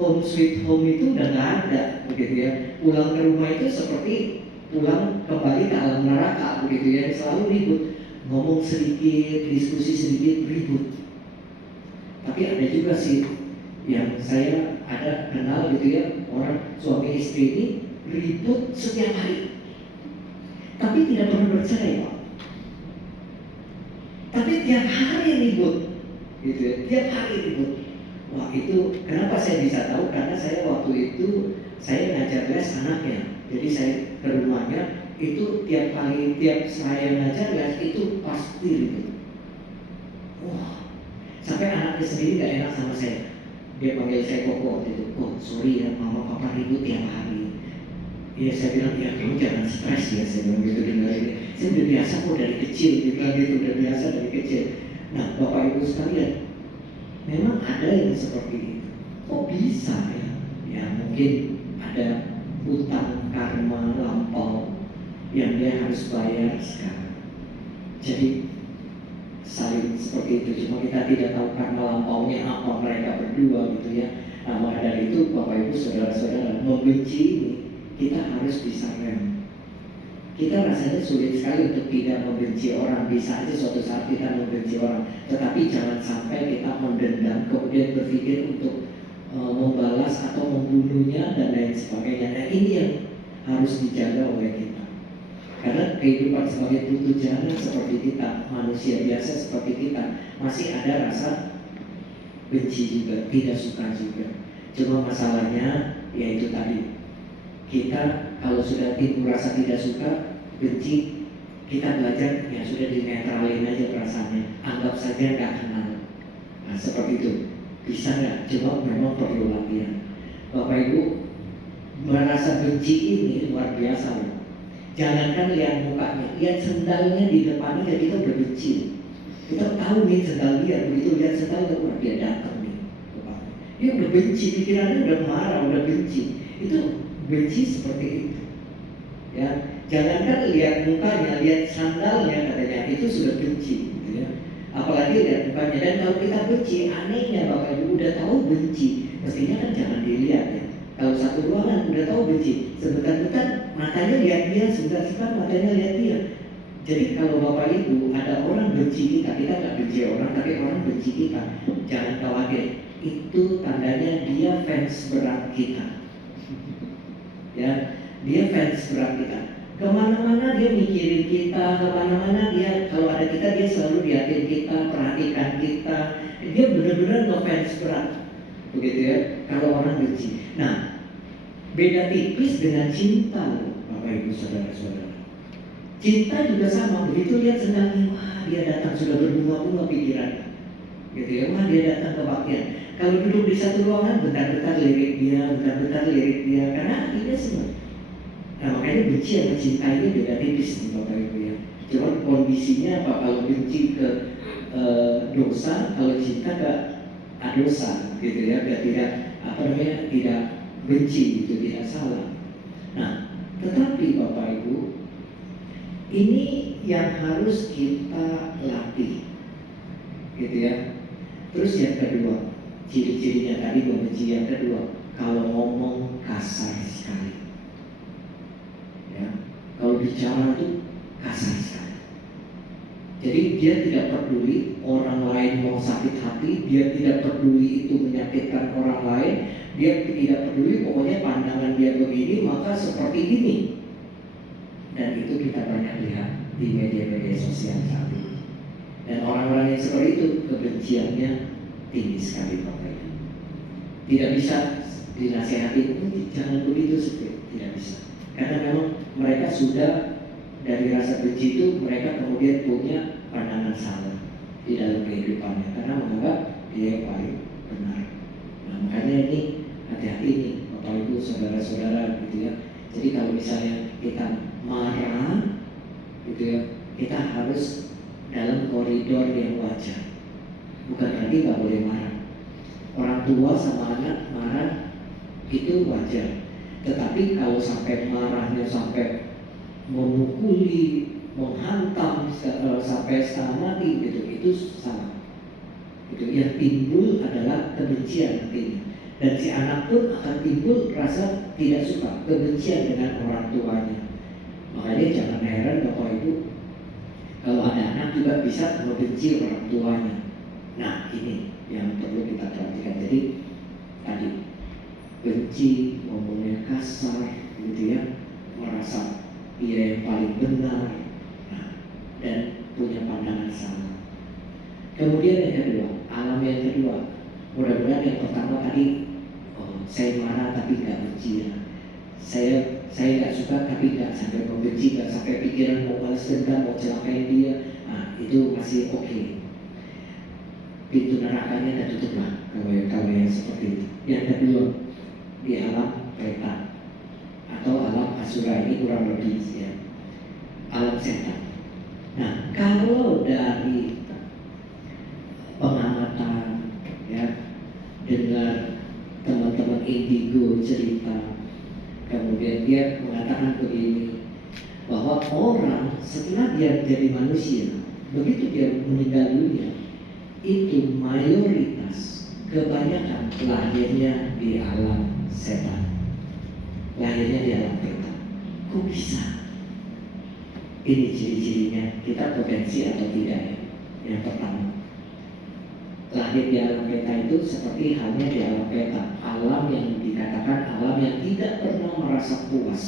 home sweet home itu udah nggak ada, begitu ya. Pulang ke rumah itu seperti pulang kembali ke alam neraka, begitu ya. Selalu ribut, ngomong sedikit, diskusi sedikit, ribut. Tapi ada juga sih yang saya ada kenal, gitu ya, orang suami istri ini ribut setiap hari, tapi tidak pernah bercerai, Pak. Tapi tiap hari ribut, gitu ya, tiap hari ribut. Wah, itu kenapa saya bisa tahu? Karena saya waktu itu saya ngajar les anaknya. Jadi saya ke rumahnya itu tiap saya ngajar les itu pasti ribut. Wah, sampai anaknya sendiri gak enak sama saya. Dia panggil saya koko waktu itu. Oh sorry ya, mama papa ribut tiap hari. Iya, saya bilang ya kamu jangan stres ya, saya bilang gitu dengar ini. Saya udah biasa kok dari kecil, bilang gitu, udah biasa dari kecil. Nah, Bapak Ibu sekalian, memang ada yang seperti itu. Kok bisa ya? Ya mungkin ada utang karma lampau yang dia harus bayar sekarang. Jadi saling seperti itu. Cuma kita tidak tahu karma lampaunya apa mereka berdua, gitu ya. Nah, maka dari itu Bapak Ibu saudara-saudara, membenci ini kita harus bisa rem. Kita rasanya sulit sekali untuk tidak membenci orang. Bisa aja suatu saat kita membenci orang, tetapi jangan sampai kita mendendam kemudian berpikir untuk membalas atau membunuhnya dan lain sebagainya. Nah, ini yang harus dijaga oleh kita. Karena kehidupan sebagai putu jana seperti kita, manusia biasa seperti kita, masih ada rasa benci juga, tidak suka juga. Cuma masalahnya yaitu tadi, kita kalau sudah timbul rasa tidak suka, benci, kita belajar ya sudah dinetralin aja perasaannya, anggap saja nggak kenal. Nah seperti itu, bisa nggak? Cuma memang perlu latihan. Bapak Ibu, merasa benci ini luar biasa loh. Jangankan lihat mukanya, lihat sendalnya di depannya kita udah benci. Kita tahu nih sendal dia, begitu lihat sendalnya, wah dia datang nih. Dia udah benci, pikirannya udah marah, udah benci. Itu benci seperti itu. Ya, jangankan lihat mukanya, lihat sandalnya katanya itu sudah benci, gitu ya. Apalagi lihat mukanya. Dan kalau kita benci, anehnya Bapak Ibu udah tahu benci, mestinya kan jangan dilihat ya. Kalau satu ruangan udah tahu benci, sebentar-bentar matanya lihat dia, sebentar-bentar matanya lihat dia. Jadi kalau Bapak Ibu ada orang benci kita nggak benci orang, tapi orang benci kita, jangan khawatir. itu tandanya dia fans berat kita. Ya, dia fans berat kita. Kemana-mana dia mikirin kita, kemana-mana dia, kalau ada kita dia selalu liatin kita, perhatikan kita. Dia benar-benar ngefans berat, begitu ya. Kalau orang benci. Nah, beda tipis dengan cinta, loh, Bapak Ibu Saudara-saudara. Cinta juga sama, begitu lihat sedang, wah dia datang sudah berbunga-bunga pikirannya, gitu ya. Wah dia datang kebaktian. Kalau duduk di satu ruangan, bentar-bentar lirik dia, karena hatinya semua. Nah makanya benci sama cinta ini beda tipis nih Bapak Ibu ya. Cuma kondisinya apa, kalau benci ke dosa, kalau cinta ke adosa, gitu ya. Biar tidak tidak benci, itu tidak salah. Nah tetapi Bapak Ibu, ini yang harus kita latih, gitu ya. Terus yang kedua, ciri-cirinya tadi membenci. Yang kedua, kalau ngomong kasar sekali, ya. Kalau bicara itu kasar sekali. Jadi dia tidak peduli orang lain mau sakit hati, dia tidak peduli itu menyakitkan orang lain, dia tidak peduli, pokoknya pandangan dia begini maka seperti ini. Dan itu kita banyak lihat di media-media sosial saat ini. Dan orang-orang yang seperti itu kebenciannya tinggi sekali Bapak Ibu. Tidak bisa dinasehati, jangan begitu, tidak bisa. Karena memang mereka sudah dari rasa benci itu, mereka kemudian punya pandangan salah di dalam kehidupannya karena menganggap dia yang paling benar. Nah makanya ini hati-hati nih Bapak Ibu Saudara-saudara, gitu ya. Jadi kalau misalnya kita marah, gitu ya, kita harus dalam koridor yang wajar. Bukan berarti nggak boleh marah. Orang tua sama anak marah itu wajar. Tetapi kalau sampai marahnya sampai memukuli, menghantam sampai setengah mati, gitu, itu salah. Itu yang timbul adalah kebencian nantinya. Dan si anak pun akan timbul rasa tidak suka, kebencian dengan orang tuanya. Makanya jangan heran Bapak Ibu, kalau ada anak juga bisa membenci orang tuanya. Nah ini yang perlu kita perhatikan. Jadi tadi benci, ngomongnya kasar, gitu ya, merasa dia yang paling benar, nah, dan punya pandangan salah. Kemudian yang kedua, alam yang kedua. Mudah-mudahan yang pertama tadi, saya marah tapi nggak benci ya. Saya nggak suka tapi nggak sampai membenci, nggak sampai pikiran mau balas dendam, mau celakain dia. Nah itu masih oke. Pintu nerakanya udah tutup lah kalau yang seperti itu. Yang kedua, di alam peta atau alam asura, ini kurang lebih ya, alam setan. Nah kalau dari pengamatan ya, dengar teman-teman indigo cerita, kemudian dia mengatakan begini, bahwa orang setelah dia menjadi manusia, begitu dia meninggal dunia, itu mayoritas kebanyakan lahirnya di alam setan, lahirnya di alam peta. Kok bisa? Ini ciri-cirinya, kita potensi atau tidak ya. Yang pertama, lahir di alam peta itu seperti halnya di alam peta, alam yang dikatakan alam yang tidak pernah merasa puas.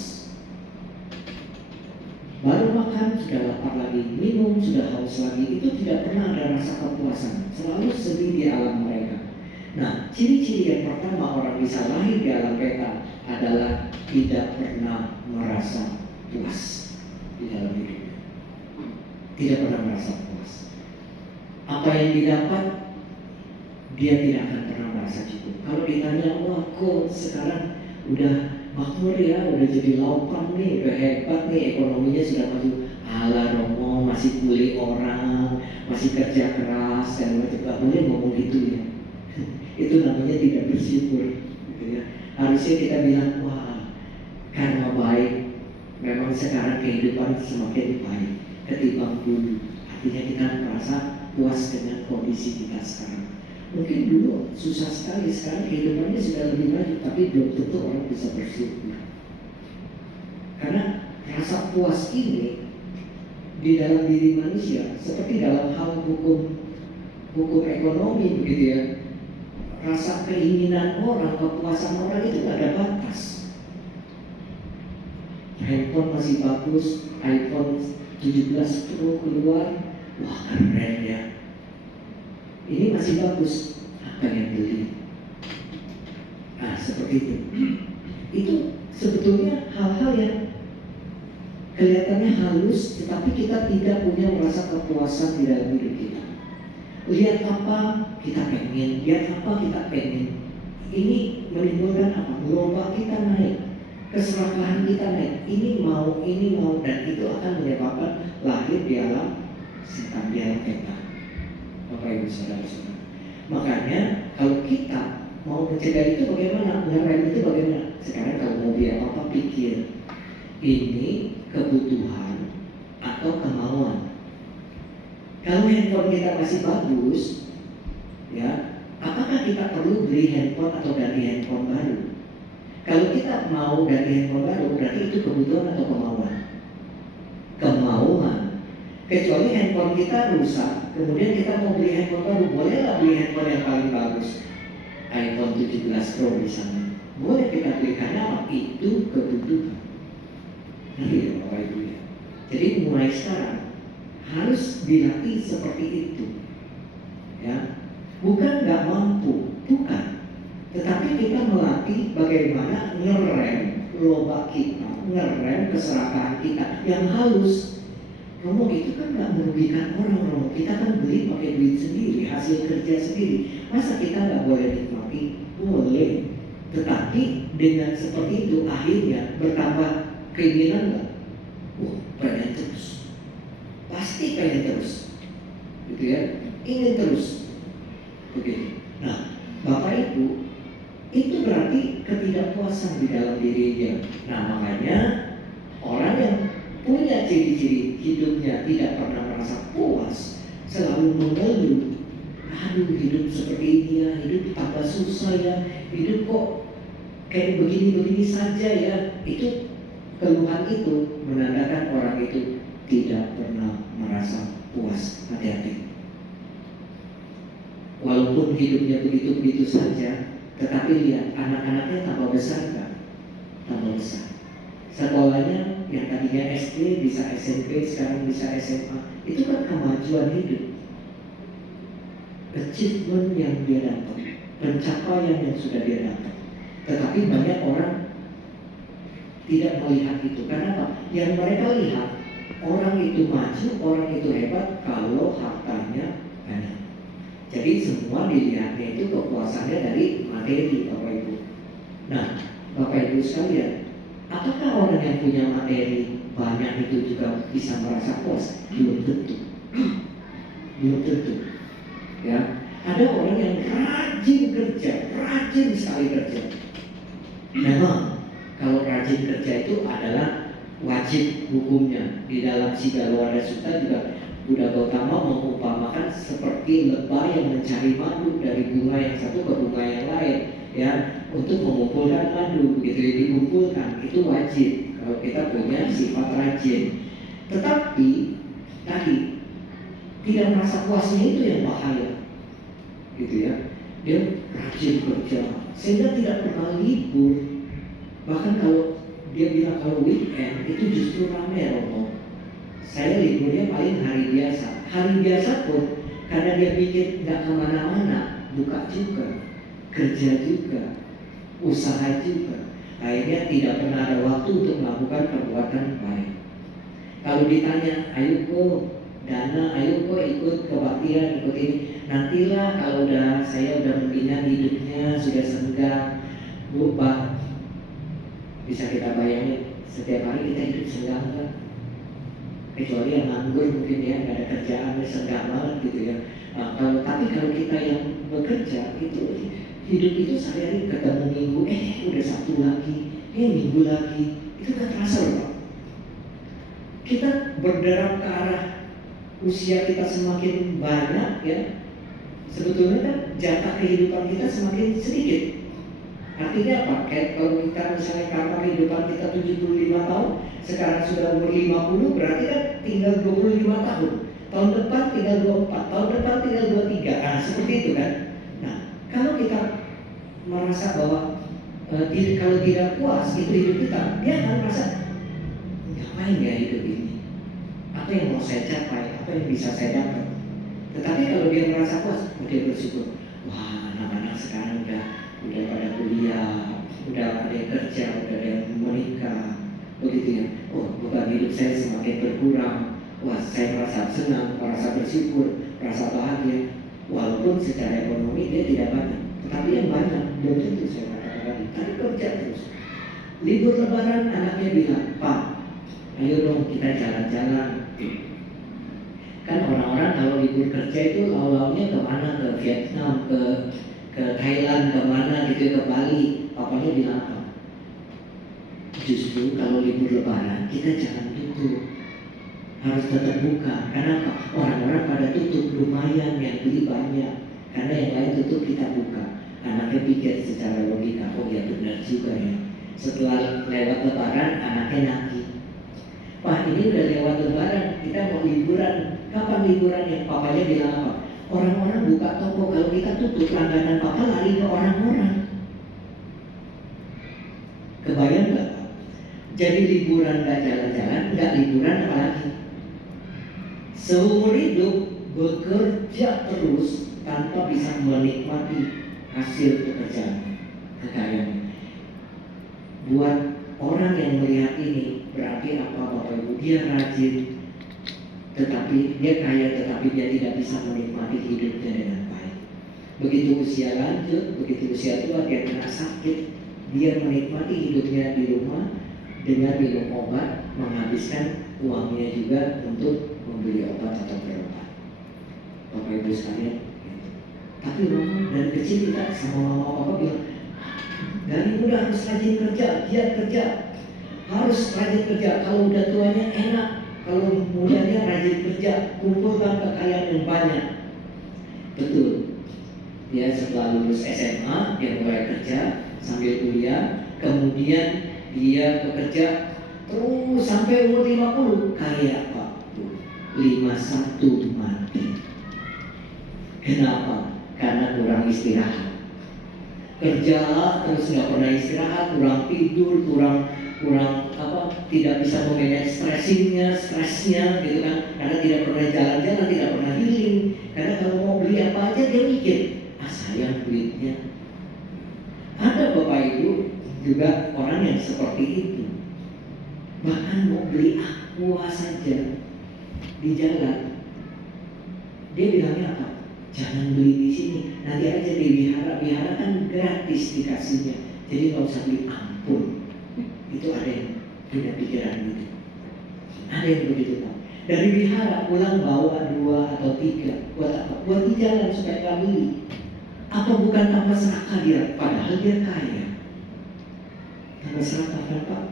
Baru makan sudah lapar lagi, minum sudah haus lagi, itu tidak pernah ada rasa kepuasan, selalu sedih di alam mereka. Nah, ciri-ciri yang pertama orang bisa lahir di alam peta adalah tidak pernah merasa puas di dalam hidupnya. Tidak pernah merasa puas. Apa yang didapat, dia tidak akan pernah merasa cukup. Kalau ditanya, wah kok sekarang udah makmur ya, udah jadi laupan nih, udah hebat nih, ekonominya sudah maju. Alah Romo, masih kuli orang, masih kerja keras, dan macam gak boleh ngomong gitu ya. Itu namanya tidak bersyukur, gitu ya. Harusnya kita bilang, wah karena baik, memang sekarang kehidupan semakin baik ketimbang dulu. Artinya kita merasa puas dengan kondisi kita sekarang. Mungkin dulu susah sekali, sekarang kehidupannya sudah lebih maju, tapi belum tentu orang bisa bersyukur. Karena rasa puas ini di dalam diri manusia, seperti dalam hal hukum ekonomi begitu ya. rasa keinginan orang, kepuasan orang itu gak ada batas. Handphone masih bagus, iPhone 17 Pro keluar, wah keren ya. Ini masih bagus, apa yang beli? Nah seperti itu. Itu sebetulnya hal-hal yang kelihatannya halus, tetapi kita tidak punya merasa kepuasan di dalam hidup kita. Lihat apa kita pengen, lihat apa kita pengen. Ini menimbulkan apa? Gelombang kita naik, keserakahan kita naik. Ini mau, dan itu akan menyebabkan lahir di alam setan, di alam kita. Bapak Ibu Saudara-saudara. Makanya kalau kita mau mencegah itu bagaimana? Ngerem itu bagaimana? Sekarang kalau mau biar apa pikir, ini kebutuhan atau kemauan. Kalau handphone kita masih bagus, ya, apakah kita perlu beli handphone atau ganti handphone baru? Kalau kita mau ganti handphone baru, berarti itu kebutuhan atau kemauan? Kemauan. Kecuali handphone kita rusak, kemudian kita mau beli handphone baru, bolehlah beli handphone yang paling bagus, iPhone 17 Pro misalnya. Boleh kita beli karena apa? Itu kebutuhan. Iya Bapak Ibu ya. Jadi mulai sekarang harus dilatih seperti itu, ya. Bukan nggak mampu, bukan. Tetapi kita melatih bagaimana ngerem lomba kita, ngerem keserakahan kita yang halus. Romo itu kan nggak merugikan orang, Romo. Kita kan beli pakai duit sendiri, hasil kerja sendiri. Masa kita nggak boleh nikmati? Boleh. Tetapi dengan seperti itu akhirnya bertambah keinginan nggak? Pengen terus. Pasti pengen terus. Gitu ya. Ingin terus. Begitu. Nah, Bapak Ibu, itu berarti ketidakpuasan di dalam dirinya. Nah, makanya orang yang punya ciri-ciri hidupnya tidak pernah merasa puas, selalu mengeluh, aduh hidup seperti ini ya, hidup tambah susah ya, hidup kok kayak begini-begini saja ya. Itu keluhan itu menandakan orang itu tidak pernah merasa puas. Hati-hati. Walaupun hidupnya begitu-begitu saja, tetapi lihat anak-anaknya tambah besar kan? Tambah besar. Sekolahnya yang tadinya SD bisa SMP, sekarang bisa SMA. Itu kan kemajuan hidup, achievement yang dia dapat, pencapaian yang sudah dia dapat. Tetapi banyak orang tidak melihat itu. Karena apa? Yang mereka lihat orang itu maju, orang itu hebat kalau hartanya banyak. Jadi semua dilihatnya itu kepuasannya dari materi, Bapak Ibu. Nah, Bapak Ibu sekalian, apakah orang yang punya materi banyak itu juga bisa merasa puas? Belum tentu. Belum tentu. Ya, ada orang yang rajin kerja, rajin sekali kerja. Memang kalau rajin kerja itu adalah wajib hukumnya. Di dalam Sigalo Sutta juga Buddha Gautama mengumpamakan seperti lebah yang mencari madu dari bunga yang satu ke bunga yang lain, ya, untuk mengumpulkan madu. Begitu dikumpulkan itu wajib kalau kita punya sifat rajin. Tetapi tadi tidak merasa puasnya itu yang bahaya, gitu ya. Dia rajin kerja sehingga tidak pernah libur. Bahkan kalau dia bilang kalau weekend itu justru ramai, Romo. Saya liburnya paling hari biasa. Hari biasa pun karena dia pikir nggak kemana-mana, buka juga, kerja juga, usaha juga. Akhirnya tidak pernah ada waktu untuk melakukan perbuatan baik. Kalau ditanya, ayo kok dana, ayo kok ikut kebaktian, ikut ini. Nantilah kalau saya udah membina hidupnya, sudah senggang, Pak. Bisa kita bayangin setiap hari kita hidup senggang kan? Kecuali yang nganggur mungkin ya, nggak ada kerjaan, senggang banget gitu ya. Nah, tapi kalau kita yang bekerja itu hidup itu sehari-hari ketemu minggu, udah Sabtu lagi, minggu lagi, itu nggak terasa loh. Kita berderap ke arah usia kita semakin banyak ya. Sebetulnya kan jatah kehidupan kita semakin sedikit. Artinya apa? Kayak kalau kita misalnya karena kehidupan kita 75 tahun, sekarang sudah umur 50, berarti kan tinggal 25 tahun. Tahun depan tinggal 24, tahun depan tinggal 23. Nah, seperti itu kan. Nah, Kalau kita merasa bahwa kalau tidak puas itu hidup kita, dia akan merasa ngapain ya hidup ini? Apa yang mau saya capai? Apa yang bisa saya dapat? Tetapi kalau dia merasa puas, dia bersyukur. Wah, anak-anak sekarang udah pada kuliah, udah ada yang kerja, udah ada yang menikah, begitu ya. Oh, beban hidup saya semakin berkurang. Wah, saya merasa senang, merasa bersyukur, merasa bahagia. Walaupun secara ekonomi dia tidak banyak, tetapi yang banyak belum tentu saya katakan tadi. Tapi kerja terus. Libur Lebaran anaknya bilang, Pak, ayo dong kita jalan-jalan. Kan orang-orang kalau libur kerja itu awalnya kemana? Ke Vietnam, ke Thailand, kemana gitu, ke Bali. Papanya bilang apa? Justru kalau libur Lebaran kita jangan tutup, harus tetap buka. Kenapa? Orang-orang pada tutup, lumayan yang beli banyak. Karena yang lain tutup kita buka. Anaknya pikir secara logika, oh ya benar juga ya. Setelah lewat Lebaran, anaknya nagih. Wah, ini udah lewat Lebaran, kita mau liburan. Kapan liburannya? Papanya bilang apa? Orang-orang buka toko, kalau kita tutup, langganan papa lari ke orang-orang. Kebayang nggak? Jadi liburan nggak jalan-jalan, nggak liburan apalagi. Seumur hidup bekerja terus tanpa bisa menikmati hasil pekerjaan, kekayaan. Buat orang yang melihat ini berarti apa Bapak Ibu? Dia rajin, tetapi dia kaya, tetapi dia tidak bisa menikmati hidupnya dengan baik. Begitu usia lanjut, begitu usia tua, dia kena sakit, dia menikmati hidupnya di rumah dengan minum obat, menghabiskan uangnya juga untuk membeli obat atau berobat. Bapak Ibu sekalian, gitu. Tapi mama dari kecil kita sama mama papa bilang, dari muda harus rajin kerja, giat kerja, harus rajin kerja. Kalau udah tuanya enak, kalau mudanya rajin kerja, kumpulkan kekayaan yang banyak. Betul. Dia setelah lulus SMA, dia mulai kerja sambil kuliah, kemudian dia bekerja terus sampai umur 50, kaya Pak. 51 mati. Kenapa? Karena kurang istirahat. Kerja terus nggak pernah istirahat, kurang tidur, kurang tidak bisa memanage stresnya gitu kan, karena tidak pernah jalan-jalan, tidak pernah healing. Karena kalau mau beli apa aja dia mikir, sayang duitnya. Ada Bapak Ibu juga orang yang seperti itu. Bahkan mau beli aqua saja di jalan, dia bilangnya apa? Jangan beli di sini, nanti aja di wihara kan gratis dikasihnya, jadi nggak usah beli. Ampun, itu ada yang punya pikiran gitu. Ada yang begitu Pak. Dari wihara pulang bawa 2 atau 3, buat apa? Buat di jalan supaya nggak beli. Apa bukan tanpa serakah dia? Padahal dia kaya. Tanpa serakah kan Pak?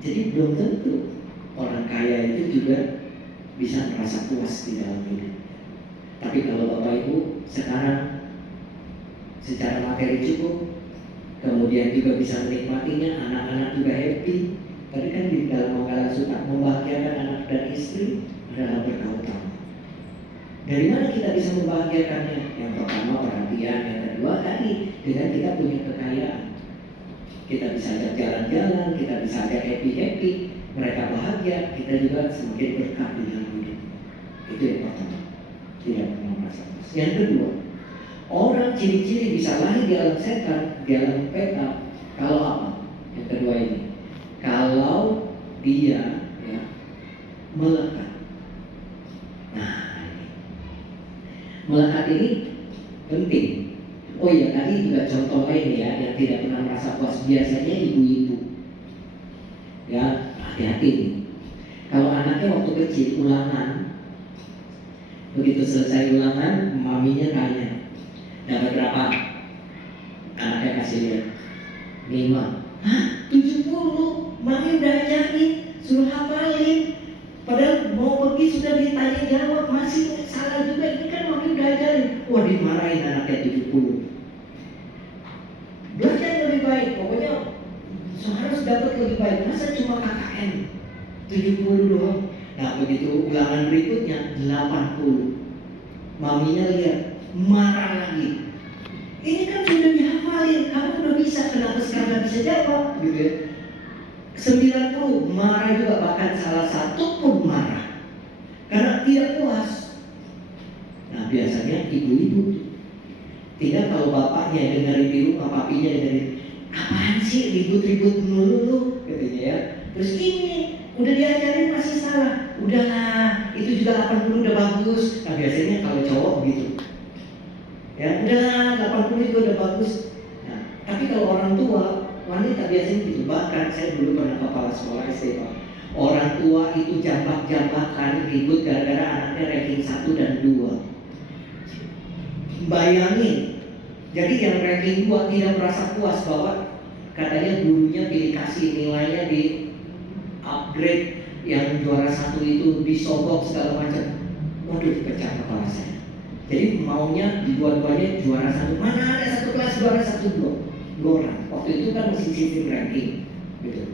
Jadi belum tentu orang kaya itu juga bisa merasa puas di dalam hidup. Tapi kalau Bapak Ibu sekarang secara materi cukup, kemudian juga bisa menikmatinya, anak-anak juga happy. Tadi kan di dalam Manggala Sutta, membahagiakan anak dan istri adalah berkah utama. Dari mana kita bisa membahagiakannya? Yang pertama perhatian, yang kedua tadi dengan kita punya kekayaan. Kita bisa ajak jalan-jalan, kita bisa ajak happy-happy, mereka bahagia, kita juga semakin berkah di dalam hidup. Itu yang pertama. Tidak pernah merasa puas. Yang kedua, orang ciri-ciri bisa lahir di alam setan, di alam peta. Kalau apa? Yang kedua ini, kalau dia ya melekat. Nah, ini melekat ini penting. Oh iya, tadi juga contoh lain ya yang tidak pernah merasa puas. Biasanya ibu-ibu. Ya, hati-hati nih. Kalau anaknya waktu kecil ulangan, begitu selesai ulangan, maminya tanya, dapat berapa? Anaknya kasih lihat 5. Hah? 70? Mami udah ajarin, suruh hafalin. Padahal mau pergi sudah ditanya jawab, masih salah juga. Ini kan mami udah ajarin. Wah, dimarahin anaknya 70. Belajar lebih baik, pokoknya harus dapat lebih baik. Masa cuma KKM 70 doang? Nah, begitu ulangan berikutnya 80. Maminya lihat, marah lagi. Ini kan sudah dihafalin, kamu udah bisa, kenapa sekarang nggak bisa jawab? Gitu ya. 90 marah juga, bahkan salah satu pun marah karena tidak puas. Nah biasanya ibu-ibu tidak, kalau bapaknya dengerin di rumah, papinya dengerin, apaan sih ribut-ribut mulu lu, katanya ya. Terus ini udah diajarin masih salah, udahlah itu juga 80 udah bagus. Nah biasanya kalau cowok begitu ya, udahlah 80 juga udah bagus. Nah tapi kalau orang tua, wanita biasanya gitu. Bahkan saya dulu pernah kepala sekolah SD Pak, orang tua itu jambak-jambakan ribut gara-gara anaknya ranking 1 dan 2. Bayangin, jadi yang ranking 2 tidak merasa puas bahwa katanya gurunya dikasih nilainya di upgrade, yang juara 1 itu disogok segala macam. Waduh, pecah kepala saya. Jadi maunya dua-duanya juara 1. Mana ada satu kelas juara 1 dua orang. Waktu itu kan masih sistem ranking gitu.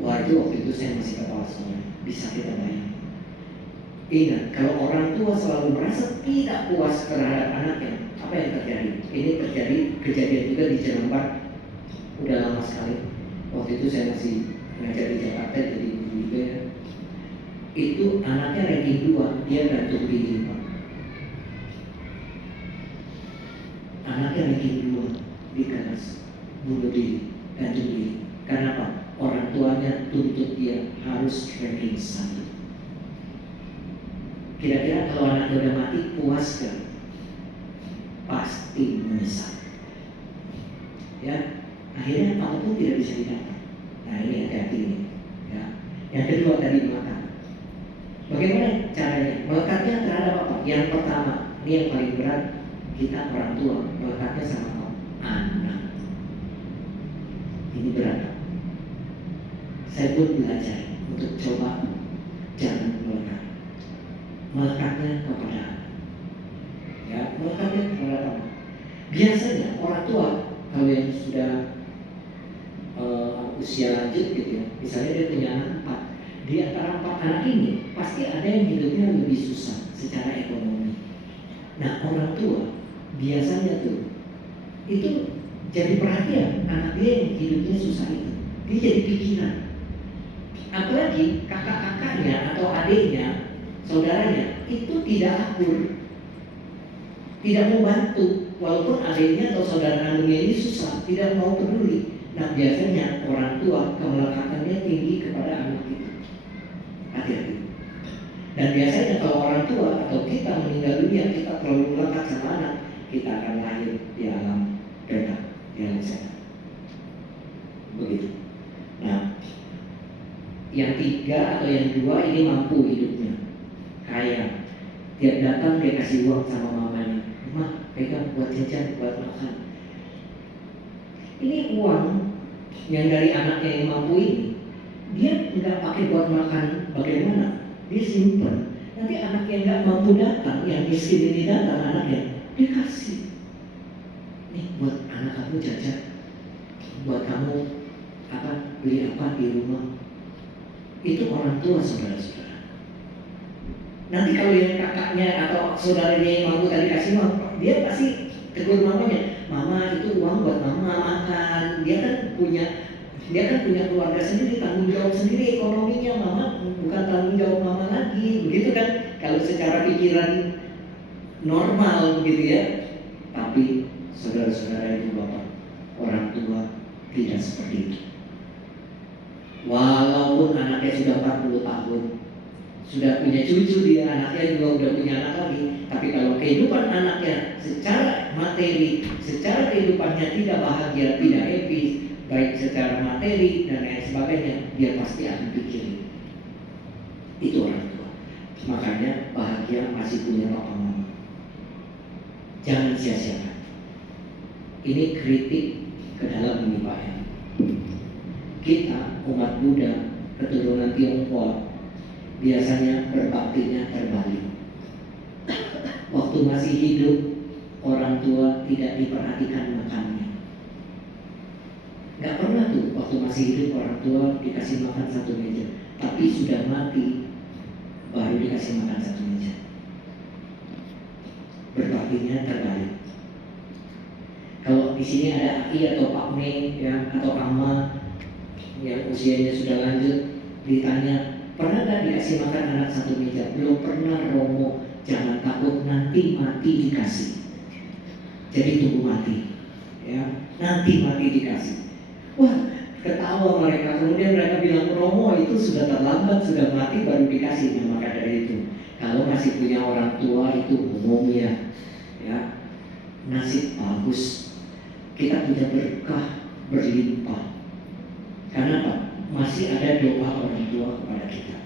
Wah itu waktu itu saya masih kepala sekolah. Bisa kita bayangin. Ingat, kalau orang tua selalu merasa tidak puas terhadap anaknya, apa yang terjadi? Ini terjadi kejadian juga di Jerambar. Udah lama sekali. Waktu itu saya masih mengajar di Jakarta, jadi guru juga ya. Itu anaknya ranking 2, dia gantung diri Pak. Anaknya ranking 2 di kelas, bunuh diri, gantung diri. Karena apa? Orang tuanya tuntut dia harus ranking 1. Kira-kira kalau anaknya udah mati, puas gak? Pasti menyesal. Ya, akhirnya apapun tidak bisa didapat. Nah ini hati-hati ini. Ya. Yang kedua tadi melekat. Bagaimana caranya? Melekatnya terhadap apa? Yang pertama, ini yang paling berat, kita orang tua melekatnya sama apa? Anak. Ini berat. Saya pun belajar untuk coba jangan melekat. Melekatnya kepada anak. Ya, melekatnya kepada anak. Biasanya orang tua kalau yang sudah usia lanjut gitu ya, misalnya dia punya anak 4, di antara 4 anak ini pasti ada yang hidupnya lebih susah secara ekonomi. Nah orang tua biasanya tuh itu jadi perhatian anak dia yang hidupnya susah itu, dia jadi pikiran. Apalagi kakak-kakaknya atau adiknya, saudaranya itu tidak akur, tidak mau bantu, walaupun adiknya atau saudara kandungnya ini susah, tidak mau peduli. Nah biasanya orang tua kemelekatannya tinggi kepada anak itu. Hati-hati. Dan biasanya kalau orang tua atau kita meninggal dunia, kita terlalu melekat sama anak, kita akan lahir di alam bebas, di alam setan. Begitu. Nah, yang 3 atau yang 2 ini mampu hidupnya, kaya. Tiap datang dia kasih uang sama mamanya, "Mah, pegang buat jajan, buat makan." Ini uang yang dari anaknya yang mampu ini, dia nggak pakai buat makan, bagaimana? Dia simpen. Nanti anak yang nggak mampu datang, yang miskin ini datang anaknya, dia kasih. Nih buat anak kamu jajan, buat kamu beli apa di rumah. Itu orang tua saudara-saudara. Nanti kalau yang kakaknya atau saudaranya yang mampu tadi kasih uang, dia pasti tegur mamanya, "Mama itu uang buat mama makan." Dia kan punya keluarga sendiri, tanggung jawab sendiri ekonominya. Mama bukan tanggung jawab mama lagi, begitu kan? Kalau secara pikiran normal begitu ya. Tapi saudara-saudara ibu bapak, orang tua tidak seperti itu. Walaupun anaknya sudah 40 tahun, sudah punya cucu, dia anaknya juga udah punya anak lagi, tapi kalau kehidupan anaknya secara materi, secara kehidupannya tidak bahagia, tidak happy, baik secara materi dan lain sebagainya, dia pasti akan pikirin. Itu orang tua. Makanya bahagia masih punya papa mama. Jangan sia-siakan. Ini kritik ke dalam ini Pak ya. Kita umat Buddha keturunan Tionghoa biasanya berbaktinya terbalik. Waktu masih hidup, orang tua tidak diperhatikan makannya. Gak pernah tuh waktu masih hidup orang tua dikasih makan satu meja, tapi sudah mati baru dikasih makan satu meja. Berbaktinya terbalik. di sini ada Ai atau Pak Mei ya, atau Ama yang usianya sudah lanjut, ditanya pernah nggak dikasih makan anak satu meja? Belum pernah. Romo, jangan takut, nanti mati dikasih. Jadi tunggu mati ya, nanti mati dikasih. Wah, ketawa mereka. Kemudian mereka bilang, Romo itu sudah terlambat, sudah mati baru dikasih. Nah, maka dari itu, kalau masih punya orang tua itu umumnya ya, nasib bagus, kita punya berkah berlimpah. Karena apa? Masih ada doa orang tua kepada kita.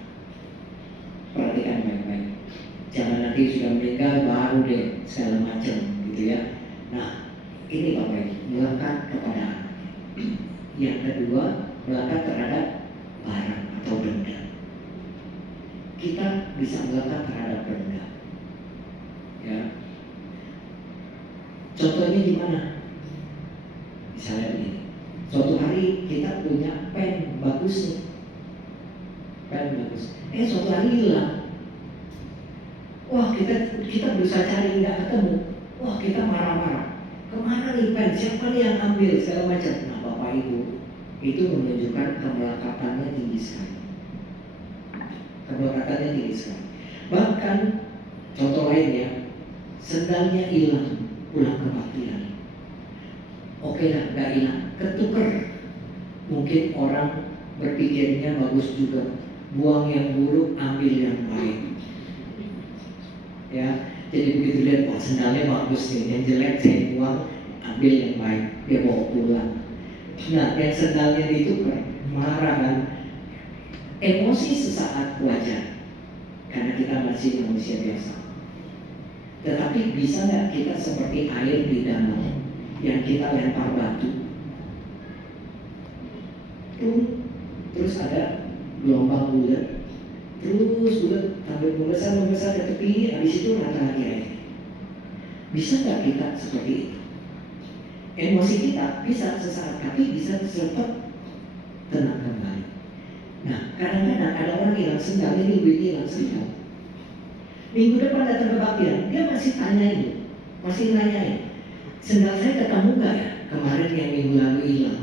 Perhatikan baik-baik. Jangan nanti sudah meninggal baru deh segala macam gitu ya. Nah, ini Bapak Ibu, melekat kepada anak. Yang kedua, melekat terhadap barang atau benda. Kita bisa melekat terhadap benda. Ya. Contohnya gimana? Misalnya begini. Suatu hari kita punya pen bagus nih, pen bagus. Suatu hari hilang. Wah, kita berusaha cari nggak ketemu. Wah, kita marah-marah. Kemana nih pen? Siapa nih yang ambil segala macam? Nah, Bapak Ibu, itu menunjukkan kemelekatannya tinggi sekali. Kemelekatannya tinggi sekali. Bahkan contoh lainnya, sendalnya hilang pulang kebaktian. Oke lah, nggak hilang, ketuker. Mungkin orang berpikirnya bagus juga, buang yang buruk, ambil yang baik. Ya, jadi begitu lihat, wah sendalnya bagus nih, yang jelek saya buang, ambil yang baik, dia bawa pulang. Nah, yang sendalnya ditukar, marah kan? Emosi sesaat wajar, karena kita masih manusia biasa. Tetapi bisa nggak kita seperti air di danau yang kita lempar batu, terus ada gelombang bulat, terus bulat sampai membesar ke tepi, habis itu rata lagi air. Bisa nggak kita seperti itu? Emosi kita bisa sesaat, tapi bisa cepat tenang kembali. Nah, kadang-kadang ada orang hilang sendal, ini hilang sendal. Minggu depan datang kebaktian, dia masih tanyain, masih nanyain, sendal saya ketemu nggak ya? Kemarin yang minggu lalu hilang.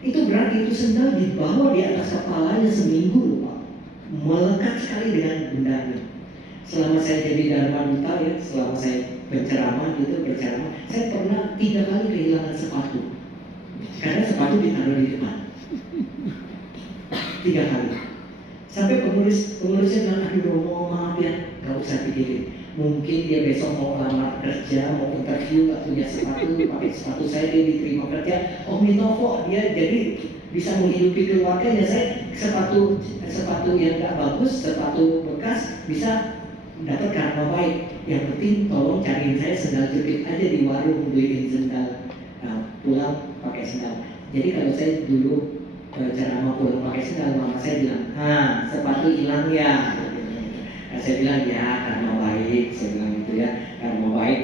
Itu berarti itu sendal dibawa di atas kepalanya seminggu loh Pak. Melekat sekali dengan bendanya. Selama saya jadi Dharma Duta ya, selama saya berceramah, saya pernah 3 kali kehilangan sepatu. Karena sepatu ditaruh di depan. 3 kali. Sampai pengurusnya bilang, aduh Romo maaf ya, gak usah pikirin. Mungkin dia besok mau lamar kerja, mau interview, gak punya sepatu, pakai sepatu saya dia diterima kerja. Oh Mitovo, dia jadi bisa menghidupi keluarganya. Saya sepatu yang gak bagus, sepatu bekas bisa dapat karma baik. Yang penting tolong cariin saya sendal jepit aja di warung, beliin sendal. Nah, pulang pakai sendal. Jadi kalau saya dulu ceramah pulang pakai sendal, mama saya bilang, sepatu hilang ya. Nah, saya bilang ya karma baik, saya bilang gitu ya, karma baik.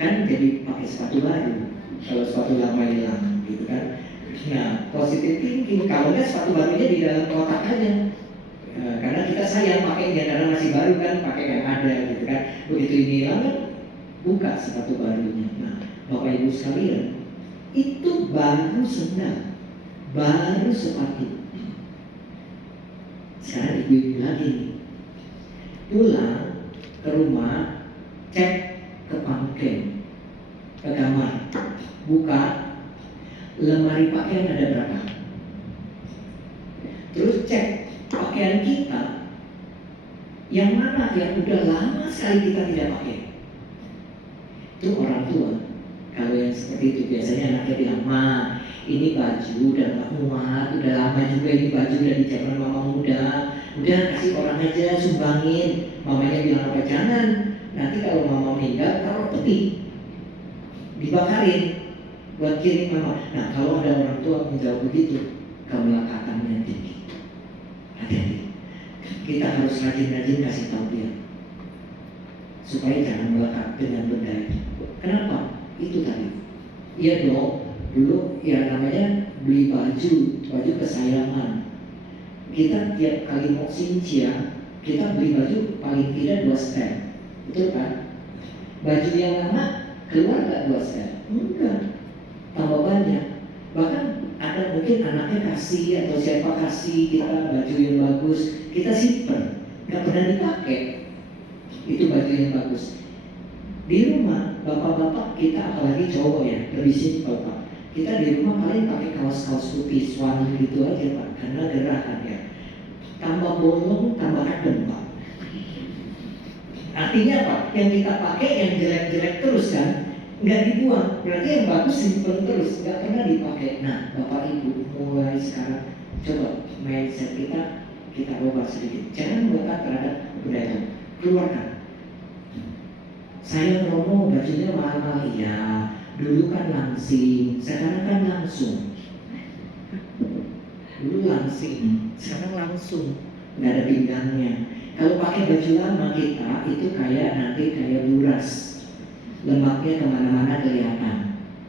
Kan jadi pakai sepatu baru kalau sepatu lama hilang, gitu kan. Nah, positif thinking, kalau nggak sepatu barunya di dalam kotak aja. Karena kita sayang pakainya, karena masih baru kan, pakai yang ada gitu kan. Begitu ini hilang kan, buka sepatu barunya. Nah, Bapak Ibu sekalian, itu baru sendal, baru sepatu. Sekarang ibu-ibu lagi nih, pulang ke rumah, cek ke pangkeng, ke kamar, buka lemari pakaian ada berapa. Terus cek pakaian kita yang mana yang udah lama sekali kita tidak pakai. Itu orang tua. Kalau yang seperti itu biasanya anaknya bilang, Ma, ini baju udah gak muat, udah lama juga ini baju dari zaman mama muda, udah kasih orang aja, sumbangin. Mamanya bilang apa? Jangan, nanti kalau mama meninggal taruh peti, dibakarin buat kirim mama. Nah, kalau ada orang tua menjawab begitu, kemelekatannya tinggi. Hati-hati, kita harus rajin-rajin kasih tahu dia supaya jangan melekat dengan benda itu. Kenapa? Itu tadi. Iya dong, dulu ya namanya beli baju kesayangan. Kita tiap kali mau sincia, kita beli baju paling tidak 2 setel, betul kan? Baju yang lama keluar nggak 2 setel? Enggak. tambah banyak. Bahkan ada mungkin anaknya kasih atau siapa kasih kita baju yang bagus, kita simpen, nggak pernah dipakai. Itu baju yang bagus. Di rumah bapak-bapak kita, apalagi cowok ya, lebih simpel Pak. Kita di rumah paling pakai kaos-kaos putih swan gitu aja Pak, karena gerah kan ya. Tambah bolong, tambah adem Pak. Artinya apa? Yang kita pakai yang jelek-jelek terus kan, nggak dibuang. Berarti yang bagus simpen terus, nggak pernah dipakai. Nah, Bapak Ibu mulai sekarang coba mindset kita ubah sedikit. Jangan melekat terhadap budaya. Keluarkan. Saya Romo bajunya mahal, iya. Dulu kan langsing, sekarang kan langsung. Dulu langsing, sekarang langsung, nggak ada pinggangnya. Kalau pakai baju lama kita itu nanti kayak buras, lemaknya kemana-mana kelihatan,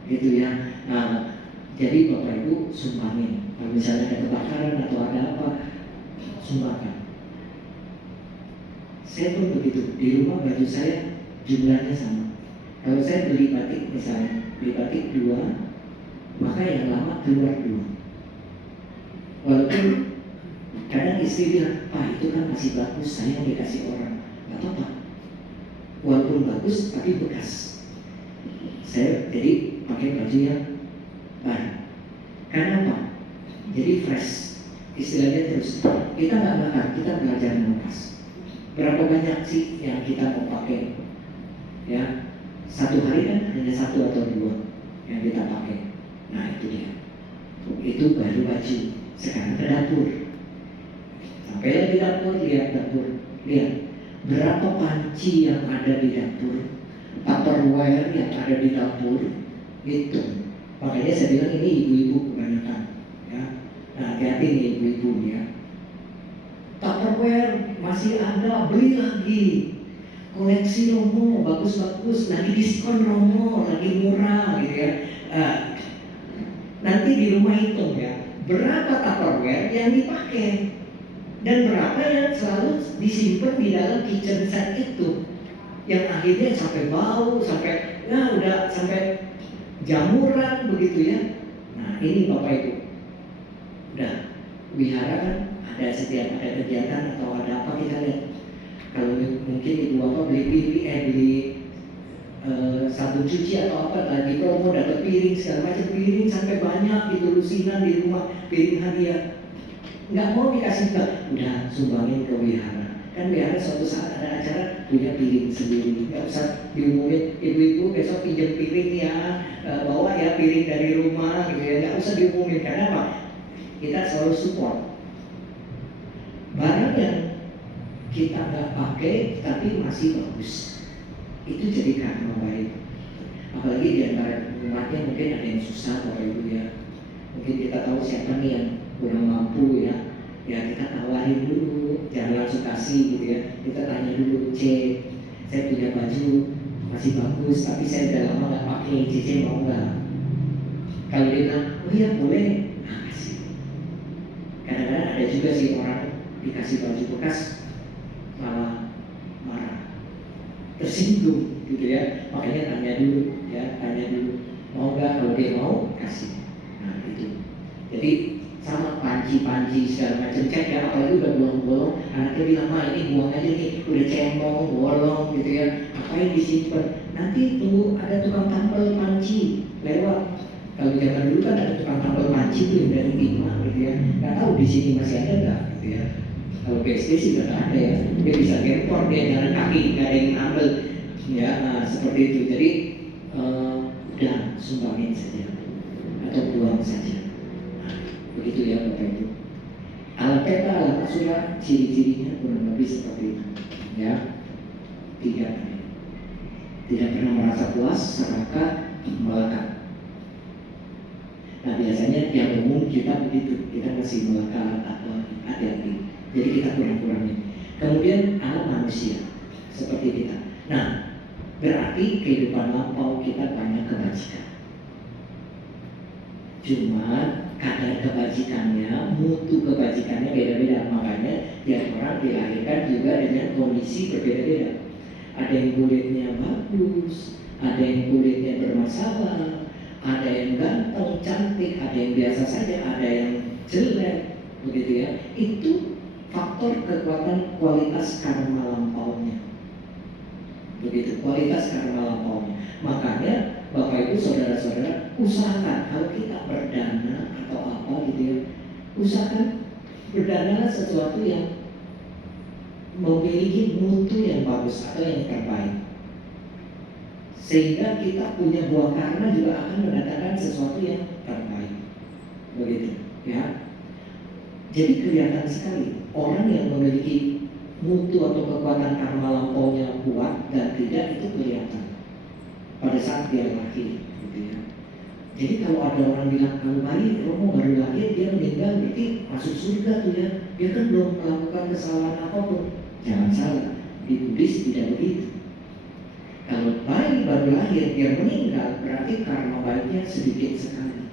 gitu ya. Nah, jadi Bapak Ibu sumbangin. Kalau misalnya ada kebakaran atau ada apa, sumbangkan. Saya pun begitu. Di rumah baju saya jumlahnya sama. Kalau saya beli batik misalnya, beli batik 2, maka yang lama keluar 2. Walaupun kadang istri bilang, Pak itu kan masih bagus, saya dikasih orang. Gak apa-apa. Walaupun bagus, tapi bekas. Saya jadi pakai baju yang baru. Karena apa? Jadi fresh. Istilahnya terus. Kita nggak bakar, kita belajar melepas. Berapa banyak sih yang kita mau pakai? Ya, satu hari kan hanya 1 atau 2 yang kita pakai. Nah itu dia. Itu baru baju. Sekarang ke dapur. Sampailah di dapur, lihat dapur. Lihat berapa panci yang ada di dapur, Tupperware yang ada di dapur. Itu. Makanya saya bilang ini ibu-ibu kebanyakan. Ya. Nah hati-hati nih ibu-ibu ya. Tupperware masih ada, beli lagi. Koleksi Romo, bagus-bagus, lagi diskon Romo, lagi murah gitu ya. Nanti di rumah hitung ya, berapa Tupperware yang dipakai dan berapa yang selalu disimpan di dalam kitchen set itu, yang akhirnya sampai bau, sampai udah sampai jamuran begitu ya. Nah ini Bapak Ibu, udah wihara kan ada setiap ada kegiatan atau ada apa kita lihat. Kalau mungkin ibu bapak beli sabun cuci atau apa lagi promo dapat piring segala macam, piring sampai banyak itu lusinan di rumah, piring hadiah. Nggak mau dikasih udah sumbangin ke wihara. Kan wihara suatu saat ada acara punya piring sendiri, nggak usah diumumin ibu-ibu besok pinjam piring ya, bawa ya piring dari rumah gitu ya, nggak usah diumumin. Karena apa? Kita selalu support barang yang kita nggak pakai tapi masih bagus, itu jadi karma baik. Apalagi di antara umatnya mungkin ada yang susah Bapak Ibu ya. Mungkin kita tahu siapa nih yang kurang mampu ya. Ya kita tawarin dulu, jangan langsung kasih gitu ya. Kita tanya dulu, saya punya baju masih bagus tapi saya udah lama nggak pakai, mau nggak? Kalau dia bilang, oh iya boleh, nah kasih. Kadang-kadang ada juga sih orang dikasih baju bekas malah marah, tersinggung gitu ya. Makanya tanya dulu ya, mau nggak? Kalau dia mau kasih. Nah itu. Jadi sama panci segala macam cek ya, apalagi udah bolong-bolong, anaknya bilang mah ini buang aja nih, udah cemong, bolong gitu ya, ngapain disimpan? Nanti tunggu ada tukang tambal panci lewat. Kalau zaman dulu kan ada tukang tambal panci tuh yang dari Bima gitu ya, nggak tahu di sini masih ada nggak gitu ya. Kalau BSD sih nggak ada ya, dia bisa ngekor, dia jalan kaki, nggak ada yang ambil ya. Nah, seperti itu. Jadi udah sumbangin saja atau buang saja. Nah, begitu ya Bapak Ibu. Alat peta, alat surah, ciri-cirinya kurang lebih seperti itu ya. 3 tidak pernah merasa puas, serakah, melekat. Nah biasanya yang umum kita begitu, kita masih melekat atau hati-hati. Jadi kita kurang-kurangin. Kemudian alam manusia seperti kita. Nah, berarti kehidupan lampau kita banyak kebajikan. Cuma kadar kebajikannya, mutu kebajikannya beda-beda. Makanya tiap orang dilahirkan juga dengan kondisi berbeda-beda. Ada yang kulitnya bagus, ada yang kulitnya bermasalah, ada yang ganteng, cantik, ada yang biasa saja, ada yang jelek, begitu ya. Itu faktor kekuatan kualitas karma lampaunya. Begitu, kualitas karma lampaunya. Makanya Bapak Ibu saudara-saudara, usahakan kalau kita berdana atau apa gitu ya, usahakan berdanalah sesuatu yang memiliki mutu yang bagus atau yang terbaik, sehingga kita punya buah karma juga akan mendatangkan sesuatu yang terbaik, begitu ya. Jadi kelihatan sekali orang yang memiliki mutu atau kekuatan karma lampaunya kuat dan tidak, itu kelihatan pada saat dia lahir, gitu ya. Jadi kalau ada orang bilang kalau Romo baru lahir dia meninggal, berarti masuk surga tuh ya, dia kan belum melakukan kesalahan apapun. Jangan salah, di Buddhis tidak begitu. Kalau bayi baru lahir dia meninggal, berarti karma baiknya sedikit sekali.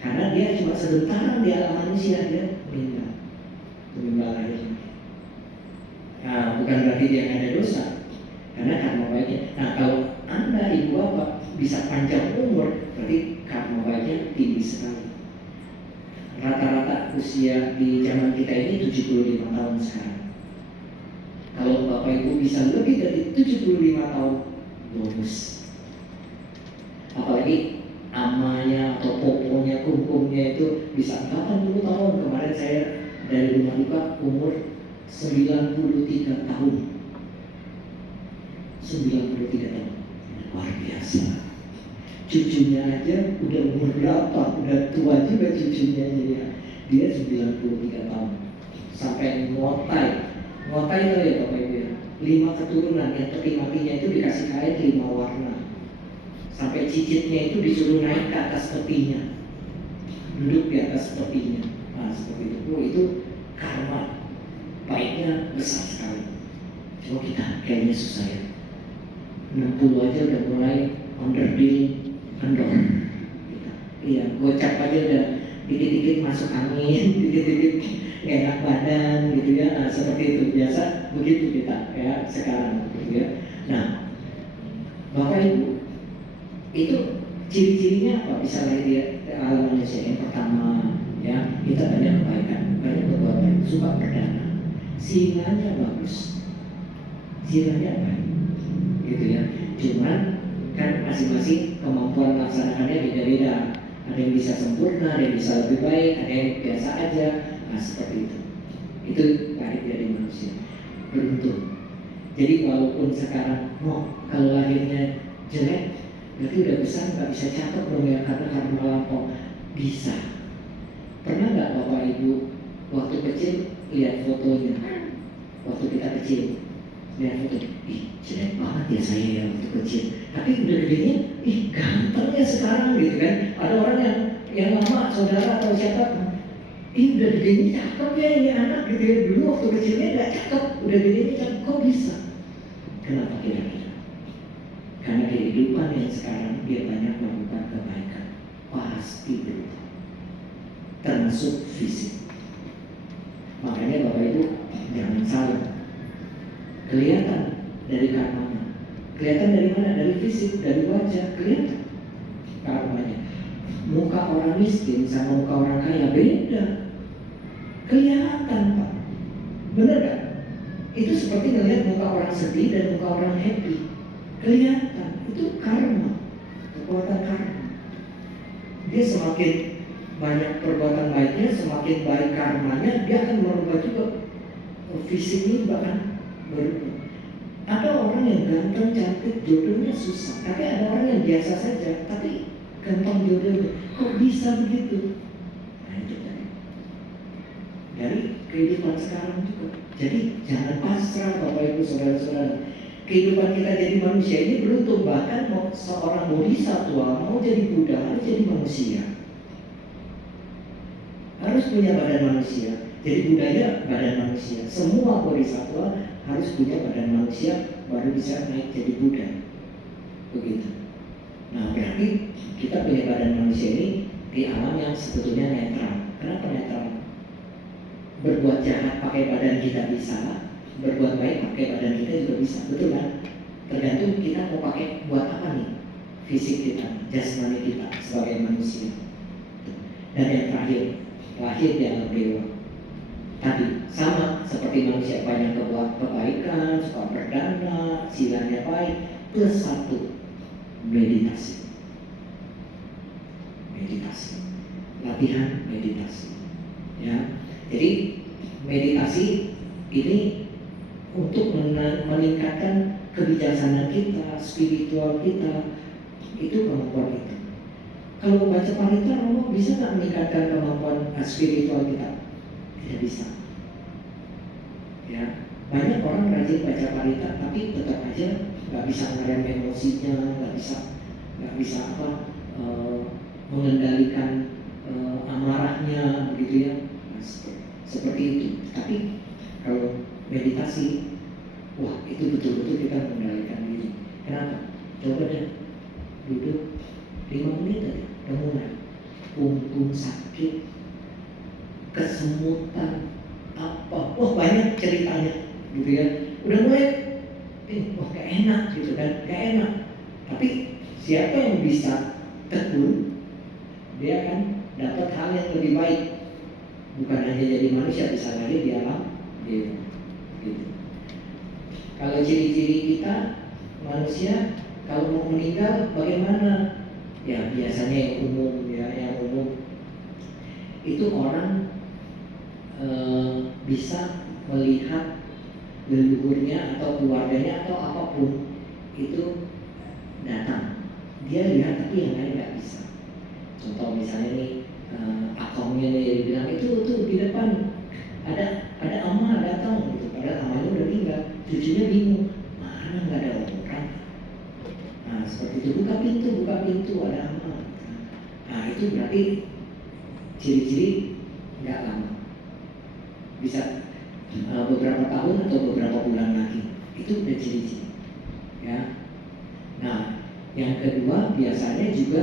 Karena dia cuma sebentar di alam manusia, dia meninggal lahir. Nah, bukan berarti dia nggak ada dosa, karena karma baiknya. Nah, kalau Anda ibu bapak bisa panjang umur, berarti karma baiknya tinggi sekali. Rata-rata usia di zaman kita ini 75 tahun sekarang. Kalau Bapak Ibu bisa lebih dari 75 tahun, bonus. Apalagi amanya atau poponya, kumkumnya itu bisa 80 tahun. Kemarin saya dari rumah duka umur 93 tahun. 93 tahun. Luar biasa. Cucunya aja udah umur berapa? Udah tua juga cucunya ya. Dia 93 tahun. Sampai ngotai itu ya Bapak Ibu ya, 5 keturunan yang peti matinya itu dikasih kain 5 warna, sampai cicitnya itu disuruh naik ke atas petinya, duduk di atas petinya. Nah seperti itu. Itu karma baiknya besar sekali. Cuma kita kayaknya susah ya, 60 aja udah mulai onderdil, kendor. Iya, gocap aja udah dikit-dikit masuk angin, dikit-dikit enak badan gitu ya. Nah, seperti itu biasa begitu kita ya sekarang gitu ya. Nah, Bapak Ibu, itu ciri-cirinya apa bisa lahir di alam manusia? Yang pertama ya, kita banyak kebaikan, banyak berbuat baik, suka berdana, silanya bagus, silanya baik gitu ya. Cuman kan masing-masing kemampuan melaksanakannya beda-beda. Ada yang bisa sempurna, ada yang bisa lebih baik, ada yang biasa aja. Nah seperti itu. Itu lahir dari manusia. Beruntung. Jadi walaupun sekarang kalau lahirnya jelek, berarti udah besar nggak bisa cakep dong ya, karena lampau. Bisa. Pernah nggak Bapak Ibu waktu kecil lihat fotonya? Waktu kita kecil lihat foto, ih jelek banget ya saya ya waktu kecil. Tapi udah gedenya, ih ganteng ya sekarang gitu kan. Ada orang yang lama saudara atau siapa, ih udah gedenya cakep ya ini anak gitu ya. Dulu waktu kecilnya nggak cakep, udah gedenya cakep, kok bisa? Kenapa kira-kira? Karena kehidupan yang sekarang dia banyak melakukan kebaikan, pasti berubah, termasuk fisik. Makanya Bapak Ibu jangan salah, kelihatan dari karmanya. Kelihatan dari mana? Dari fisik, dari wajah, kelihatan karmanya. Muka orang miskin sama muka orang kaya beda, kelihatan Pak. Benar gak? Itu seperti melihat muka orang sedih dan muka orang happy, kelihatan. Itu karma, kekuatan karma. Dia semakin banyak perbuatan baiknya, semakin baik karmanya, dia akan merubah juga fisiknya, bahkan berubah. Ada orang yang ganteng, cantik, jodohnya susah. Tapi ada orang yang biasa saja, tapi gampang jodohnya. Kok bisa begitu? Nah itu tadi. Dari kehidupan sekarang juga. Jadi jangan pasrah Bapak Ibu Saudara-saudara. Kehidupan kita jadi manusia ini beruntung. Bahkan mau seorang bodhisattva, mau jadi Buddha, harus jadi manusia. Harus punya badan manusia. Jadi budaya badan manusia. Semua bodhisattva harus punya badan manusia baru bisa naik jadi Buddha. Begitu. Nah berarti kita punya badan manusia ini di alam yang sebetulnya netral. Kenapa netral? Berbuat jahat pakai badan kita bisa, berbuat baik pakai badan kita juga bisa. Betul kan? Tergantung kita mau pakai buat apa nih fisik kita, jasmani kita sebagai manusia. Dan yang terakhir, lahir di alam dewa. Tadi sama seperti manusia, banyak kebaikan, suka berdana, silanya baik, plus satu, meditasi. Meditasi, latihan meditasi. Ya, jadi meditasi ini untuk meningkatkan kebijaksanaan kita, spiritual kita, itu kemampuan kita. Kalau baca parita, Romo bisa nggak meningkatkan kemampuan spiritual kita? Tidak bisa. Ya, banyak orang rajin baca parita, tapi tetap aja nggak bisa ngerem emosinya, nggak bisa mengendalikan amarahnya, begitu ya. Nah, seperti itu. Tapi kalau meditasi, wah itu betul-betul kita mengendalikan diri. Kenapa? Coba deh duduk 5 menit aja, udah mulai punggung sakit, kesemutan, apa, wah banyak ceritanya, gitu ya. Udah mulai, wah gak enak gitu kan, gak enak. Tapi siapa yang bisa tekun, dia akan dapat hal yang lebih baik. Bukan hanya jadi manusia, bisa lagi di alam dewa. Gitu. Kalau ciri-ciri kita manusia, kalau mau meninggal bagaimana? Ya biasanya yang umum ya, yang umum itu orang bisa melihat leluhurnya atau keluarganya atau apapun itu datang. Dia lihat tapi yang lain nggak bisa. Contoh misalnya nih, akomnya nih bilang itu tuh di depan ada ama datang gitu, padahal amanya udah meninggal, cucunya bingung, mana nggak ada orang. Nah seperti itu, buka pintu ada ama. Nah itu berarti ciri-ciri nggak lama, bisa beberapa tahun atau beberapa bulan lagi, itu udah ciri-ciri ya. Nah yang kedua biasanya juga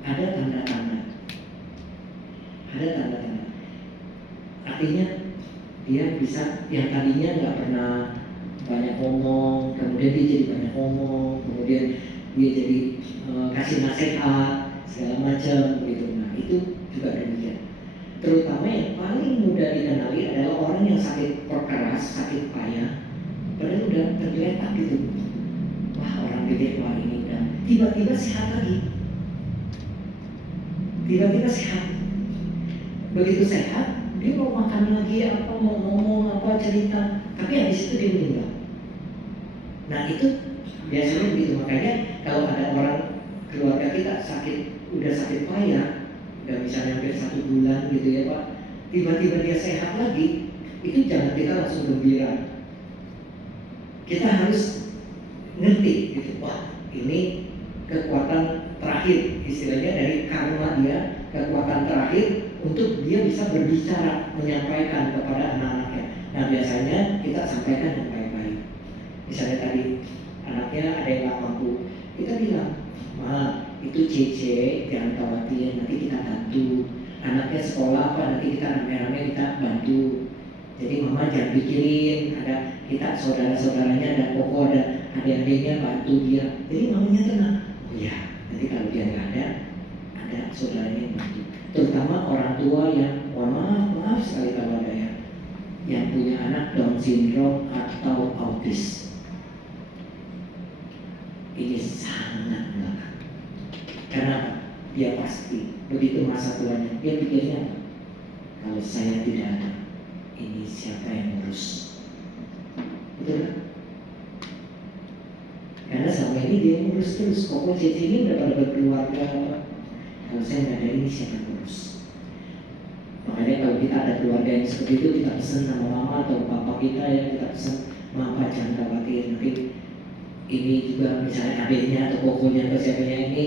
ada tanda-tanda. Artinya dia bisa, yang tadinya nggak pernah banyak ngomong, kemudian dia jadi banyak ngomong, kemudian dia jadi kasih nasihat segala macam gitu. Nah itu juga demikian. Terutama yang paling mudah dikenali adalah orang yang sakit keras, sakit payah, padahal udah tergeletak gitu. Wah orang gede, wah ini udah tiba-tiba sehat lagi. Tiba-tiba sehat. Begitu sehat, dia mau makan lagi apa, mau ngomong apa, cerita, tapi habis itu dia meninggal. Nah itu biasanya begitu. Makanya kalau ada orang keluarga kita udah sakit payah, udah misalnya hampir 1 bulan gitu ya Pak, tiba-tiba dia sehat lagi, itu jangan kita langsung gembira. Kita harus ngerti gitu, wah ini kekuatan terakhir, istilahnya dari karma dia, kekuatan terakhir untuk dia bisa berbicara, menyampaikan kepada anak-anaknya. Nah biasanya kita sampaikan yang baik-baik. Misalnya tadi anaknya ada yang nggak mampu, kita bilang, Ma itu Cece, jangan khawatir, nanti kita bantu. Anaknya sekolah apa, nanti kita rame-rame kita bantu. Jadi mama jangan pikirin, ada kita saudara-saudaranya, ada koko, ada adik-adiknya, bantu dia. Jadi mamanya tenang. Oh ya, nanti kalau dia nggak ada saudaranya yang bantu. Terutama orang tua yang, maaf sekali kalau ada yang punya anak Down syndrome atau autis. Ini sangat melekat. Karena dia pasti begitu masa tuanya, dia pikirnya apa? Kalau saya tidak ada, ini siapa yang ngurus? Betul kan? Karena selama ini dia ngurus terus. Koko Cece ini udah pada berkeluarga. Kalau saya nggak ada, ini siapa yang ngurus? Makanya kalau kita ada keluarga yang seperti itu, kita pesan sama mama atau papa kita ya, kita pesan, mama jangan khawatir, nanti ini juga misalnya adiknya atau kokonya atau siapanya ini,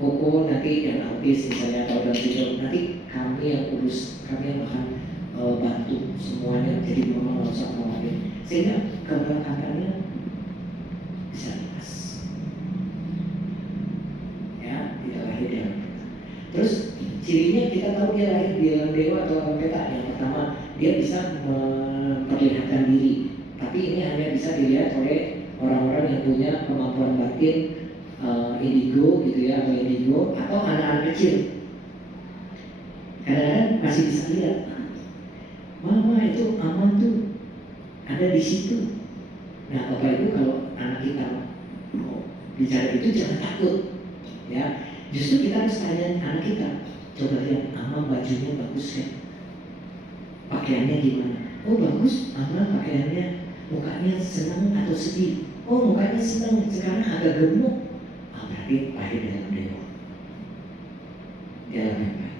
koko nanti yang autis misalnya atau Down syndrome, nanti kami yang urus, kami yang akan bantu semuanya, jadi mama nggak usah khawatir, sehingga keberangkatannya bisa lepas ya, tidak lahir di alam. Terus cirinya kita tahu dia lahir di alam dewa atau alam peta. Yang pertama, dia bisa memperlihatkan diri, tapi ini hanya bisa dilihat oleh orang-orang yang punya kemampuan batin indigo gitu ya, atau indigo, atau anak-anak kecil. Kadang-kadang masih bisa lihat, mama itu aman tuh ada di situ. Nah, Bapak Ibu kalau anak kita mau bicara itu jangan takut, ya. Justru kita harus tanya anak kita, coba lihat, aman bajunya bagus kan? Pakaiannya gimana? Oh bagus, aman pakaiannya. Mukanya senang atau sedih? Oh mukanya senang, sekarang agak gemuk. Berarti lahir dalam dewa, dalam yang baik.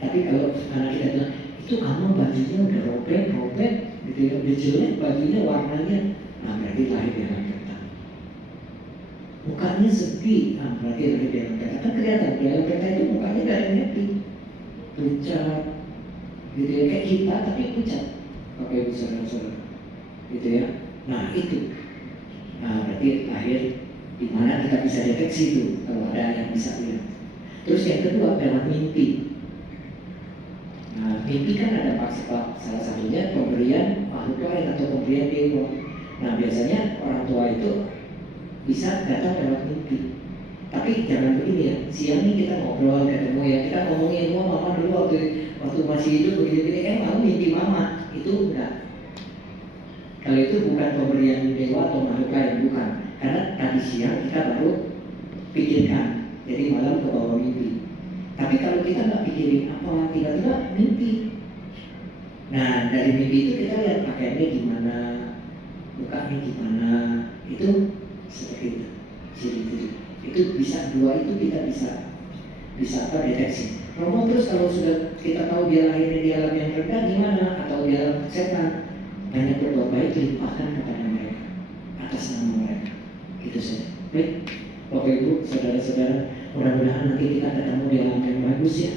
Tapi kalau anak kita bilang, itu aman bajunya udah robek gitu ya, udah jelek bajunya warnanya, nah berarti lahir dalam kertas. Mukanya sedih, nah berarti lahir dalam kertas. Kan kelihatan dalam kertas itu mukanya gak ada happy, pucat gitu ya, kayak kita tapi pucat, pakai Ibu saudara-saudara gitu ya. Nah itu, nah berarti lahir di mana kita bisa deteksi itu kalau ada yang bisa lihat. Terus yang kedua adalah mimpi. Nah, mimpi kan ada maksud, salah satunya pemberian makhluk lain atau pemberian dewa. Nah, biasanya orang tua itu bisa datang lewat mimpi. Tapi jangan begini ya, siang ini kita ngobrol ketemu ya, kita ngomongin mama dulu waktu masih hidup begini-begini, kamu mimpi mama, itu enggak. Kalau itu bukan pemberian dewa atau makhluk lain, bukan. Karena tadi siang kita baru pikirkan, jadi malam ke bawah mimpi. Tapi kalau kita nggak pikirin apa, tiba-tiba mimpi. Nah dari mimpi itu kita lihat pakaiannya gimana, mukanya gimana, itu seperti itu. Ciri-ciri itu bisa, dua itu kita bisa apa, deteksi. Romo terus kalau sudah kita tahu dia lahirnya di alam yang rendah gimana, atau di alam setan, banyak berbuat baik limpahkan kepada mereka atas nama mereka. Itu saja. Baik, Bapak Ibu, saudara-saudara, mudah-mudahan nanti kita ketemu di alam yang bagus ya.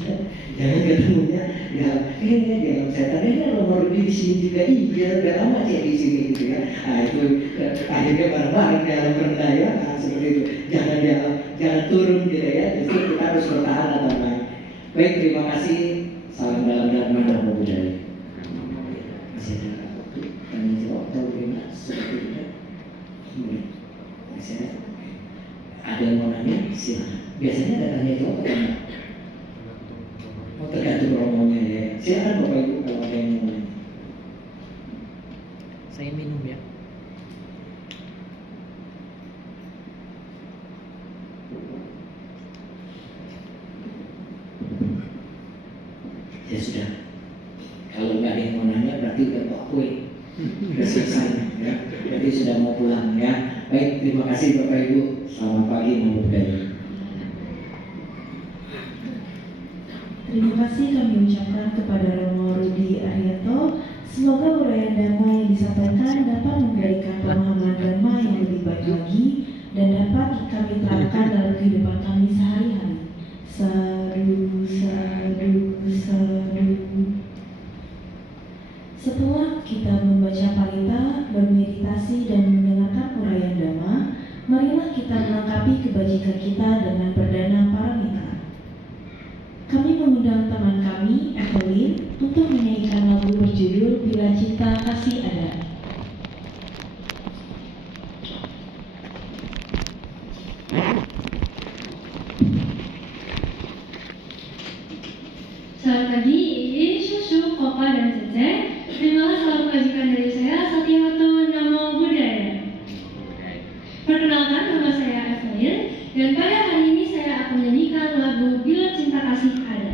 Jangan ketemunya ya, ini di alam setan, ini nomor di sini juga, iya udah lama sih di sini gitu ya. Nah itu akhirnya bareng-bareng di alam rendah ya, nah, seperti itu. Jangan turun gitu ya. Justru kita harus bertahan atau naik. Baik, terima kasih. Salam dalam dharma dan budaya. Masih ada waktu tanya jawab atau bagaimana? Seperti itu. Masih ada yang mau nanya? Silakan. Biasanya ada tanya jawab atau enggak? Oh, tergantung romonya ya. Silakan Bapak Ibu kalau ada yang mau nanya. Saya minum ya. Ya sudah. Kalau nggak ada yang mau nanya berarti udah bawa kue. Udah selesai ya. Berarti sudah mau pulang ya. Baik, terima kasih Bapak Ibu. Selamat pagi, Namo Buddhaya. Terima kasih kami ucapkan kepada Romo Rudi Arianto. Semoga uraian dhamma yang disampaikan dapat memberikan pemahaman dhamma yang lebih baik lagi dan dapat kami terapkan dalam kehidupan kami sehari-hari. Sadu, sadu, sadu. Setelah kita membaca parita, bermeditasi dan mendengarkan uraian dhamma, marilah kita melengkapi kebajikan kita dengan perdana paramita. Kami mengundang teman kami, Evelyn, untuk menyanyikan lagu berjudul Bila Cinta Kasih Ada. Selamat pagi, Iin, Shushu, Kopa, dan Cece. Terimalah salam kebajikan dari saya, Satyawatu Namo Buddhaya. Perkenalkan, nama saya Evelyn, dan pada hari ini saya akan menyanyikan lagu Bila Cinta Kasih Ada.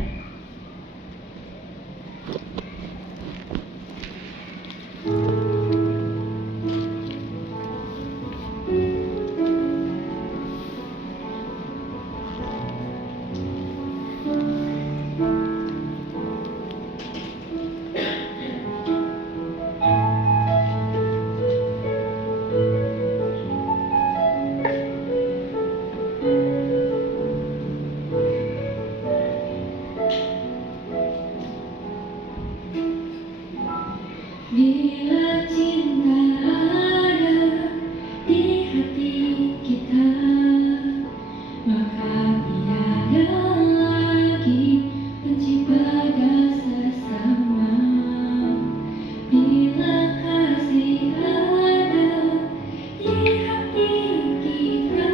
Bila cinta ada di hati kita, maka tiada lagi benci pada sesama. Bila kasih ada di hati kita,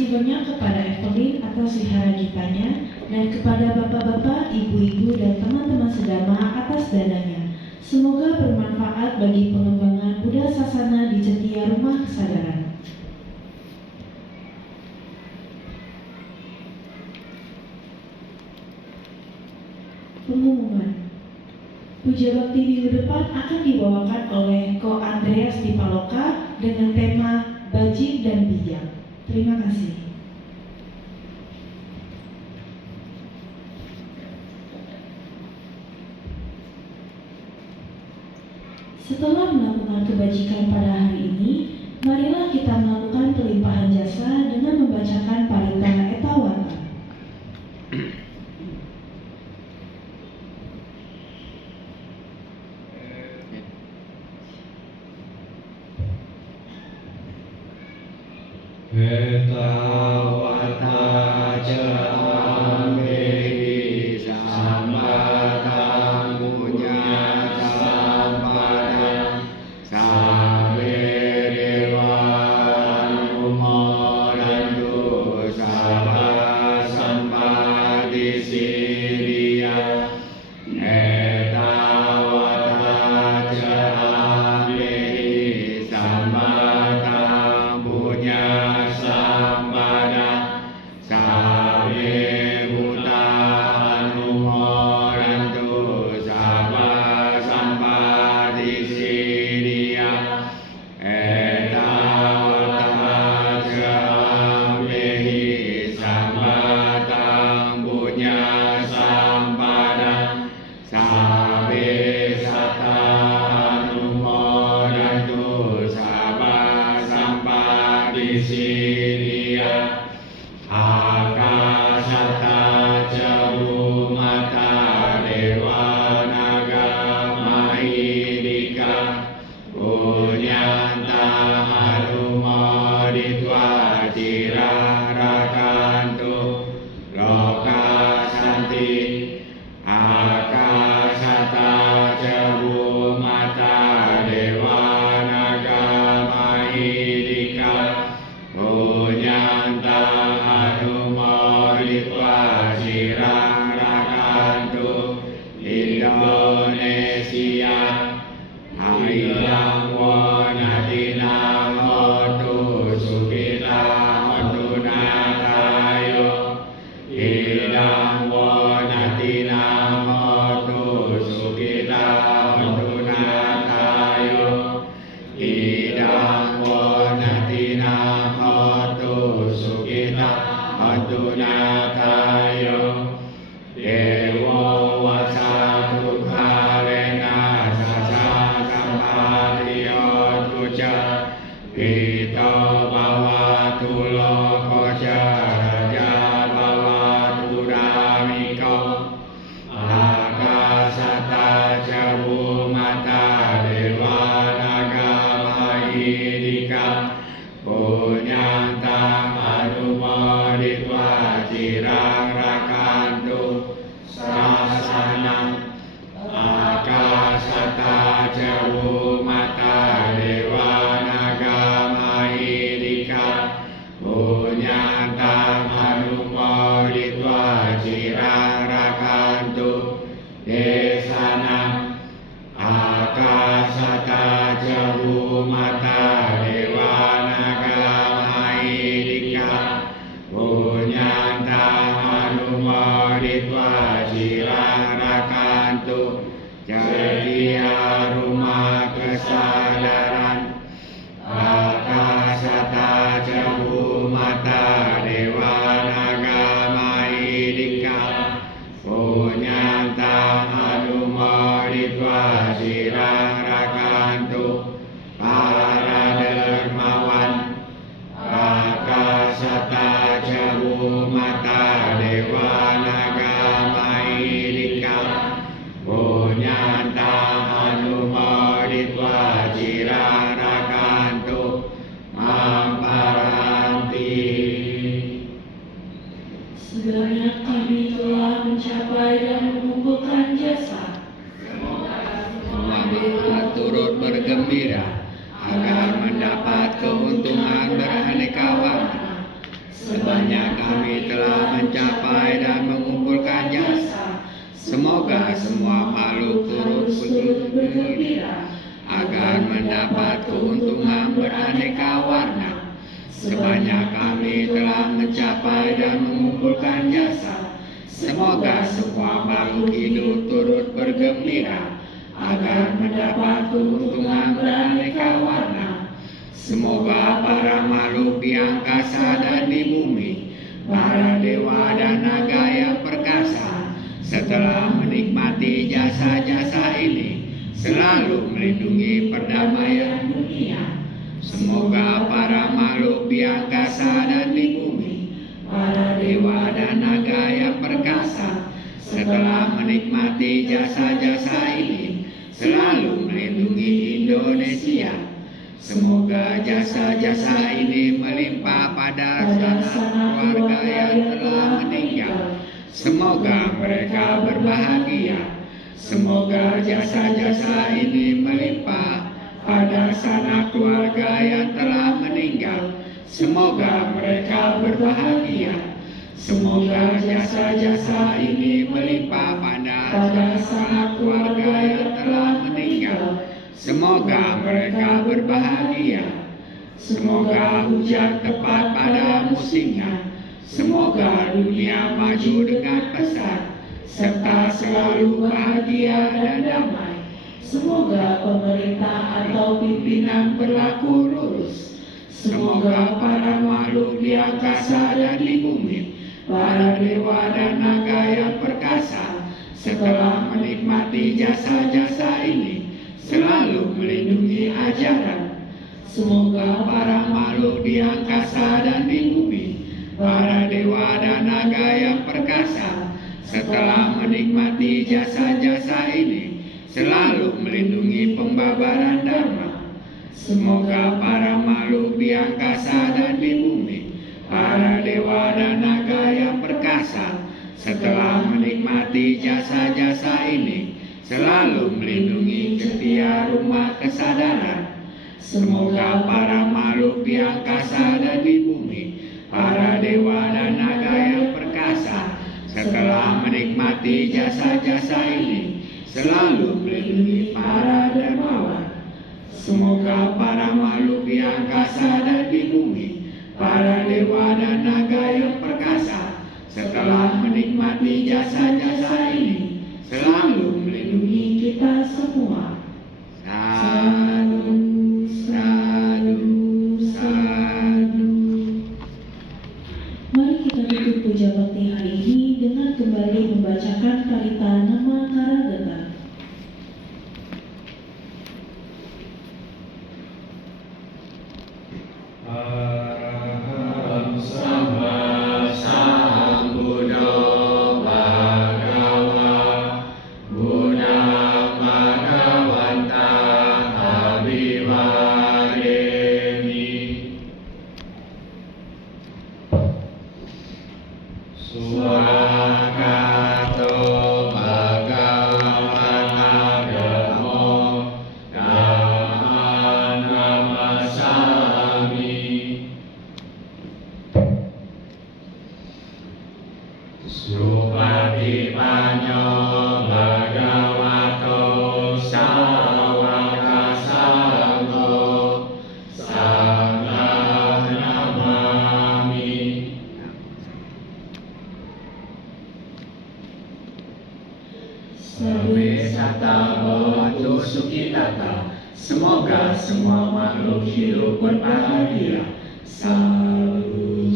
kasih banyak kepada Evelyn atas wihara gitanya dan kepada bapak-bapak, ibu-ibu, dan teman-teman sedama atas dananya. Semoga bermanfaat bagi pengembangan Buddha Sasana di setiap rumah kesadaran. Pengumuman. Puja Bakti minggu depan akan dibawakan oleh Ko Andreas di Paloka dengan tema Bajing dan Bijak. Terima kasih. Setelah melakukan kebajikan pada hari ini, marilah kita melakukan pelimpahan jasa dengan membacakan Parita Etawata. Etawata Jambehi Sambatang Punya Sampadang Sabe Dewa Numodantu Sabha Sampati Siriya Etawata Jambehi Sambatang Punya Sampada Sabe Buta Numodantu Sabha Sampati Siriya Etawata Jambehi Sambatang Punya Sampada Sabe Sata Numodantu Sabha Sampati Siriya Akasata Jabu Mata Dewa Naga Mahidika Punyanta Hanumoditwa Cirarakantu Loka Santi Akasata Jabu Mata Dewa Naga Mahidika Punyanta Hanumoditwa Cirarakantu Indonesia Ailang Wonatinang Hotu Sukita Hotu Natayo Idang Wonatinang Hotu Sukita Hotu Natayo Idang Wonatinang Hotu Sukita Hotu Natayo Dewa Wasatu Karena Sasa Sampatiyo Tuja Pito Bawatu Loko Raja Bawatu Ramiko Akasata Jabu Mata Dewa Naga Mahidika Punyantang Hanumoditwa Cirarakantu Sasanang Akasata Jabu Mata Dewa Naga Mahidika Punyantang Hanumoditwa Cirarakantu Desanang Akasata Jabu Mata Dewa Naga Mahidika Punyantang Hanumoditwa Cirarakantu Setia Rumah Kesadaran Akasata Jabu Mata Dewa Naga Mahidika Punyantang Hanumoditwa Cirarakantu Para Dermawan Akasata Jabu Mata Dewa Naga Mahidika Punyantang Hanumoditwa Cirarakantu Mamparanti. Sebenarnya kami telah mencapai dan mengumpulkan jasa. Semua turut bergembira agar mendapat keuntungan beraneka warna. sebanyak kami telah mencapai dan mengumpulkan jasa. Semoga semua makhluk turut bergembira agar mendapat keuntungan beraneka warna. Sebanyak kami telah mencapai dan mengumpulkan jasa. Semoga semua makhluk hidup turut bergembira agar mendapat keuntungan beraneka warna. Semoga para makhluk di angkasa dan di bumi, para dewa dan naga yang perkasa, setelah menikmati jasa-jasa ini, selalu melindungi perdamaian dunia. Semoga para makhluk di angkasa dan di bumi, para dewa dan naga yang perkasa, setelah menikmati jasa-jasa ini, selalu melindungi Indonesia. Semoga jasa-jasa ini melimpah pada sanak keluarga yang telah meninggal. Semoga mereka berbahagia. Semoga jasa-jasa ini melimpah pada sanak keluarga yang telah meninggal. Semoga mereka berbahagia. Semoga jasa-jasa ini melimpah pada sanak keluarga yang telah meninggal. Semoga mereka berbahagia. Semoga hujan tepat pada musimnya. Semoga dunia maju dengan pesat, serta selalu bahagia dan damai. Semoga pemerintah atau pimpinan berlaku lurus. Semoga para makhluk di angkasa dan di bumi, para dewa dan naga yang perkasa, setelah menikmati jasa-jasa ini, selalu melindungi ajaran. Semoga para makhluk di angkasa dan di bumi, para dewa dan naga yang perkasa, setelah menikmati jasa-jasa ini, selalu melindungi pembabaran dharma. Semoga para makhluk di angkasa dan di bumi, para dewa dan naga yang perkasa, setelah menikmati jasa-jasa ini, selalu melindungi cahaya rumah kesadaran. Semoga para makhluk di angkasa dan di bumi, para dewa dan naga yang perkasa, setelah menikmati jasa-jasa ini, selalu melindungi para dermawan. Semoga para makhluk di angkasa dan di bumi, para dewa dan naga yang perkasa, setelah menikmati jasa-jasa ini, selalu melindungi kita semua. Sadu, sadu, sadu. Mari kita tutup puja bakti hari ini dengan kembali membacakan Karita Nama Karagata. Araham Sama Sambuddho Bhagava Buddha Bhagavanta Abhivademi. Swakato Bhagavata Dhammo Dhamman Namasami. Supatipanyo Bhagavato Sawaka Sangho Sangham Namami. Sabe Sata Bhavatu Sukhitata. Semoga semua makhluk hidup berbahagia. Salu,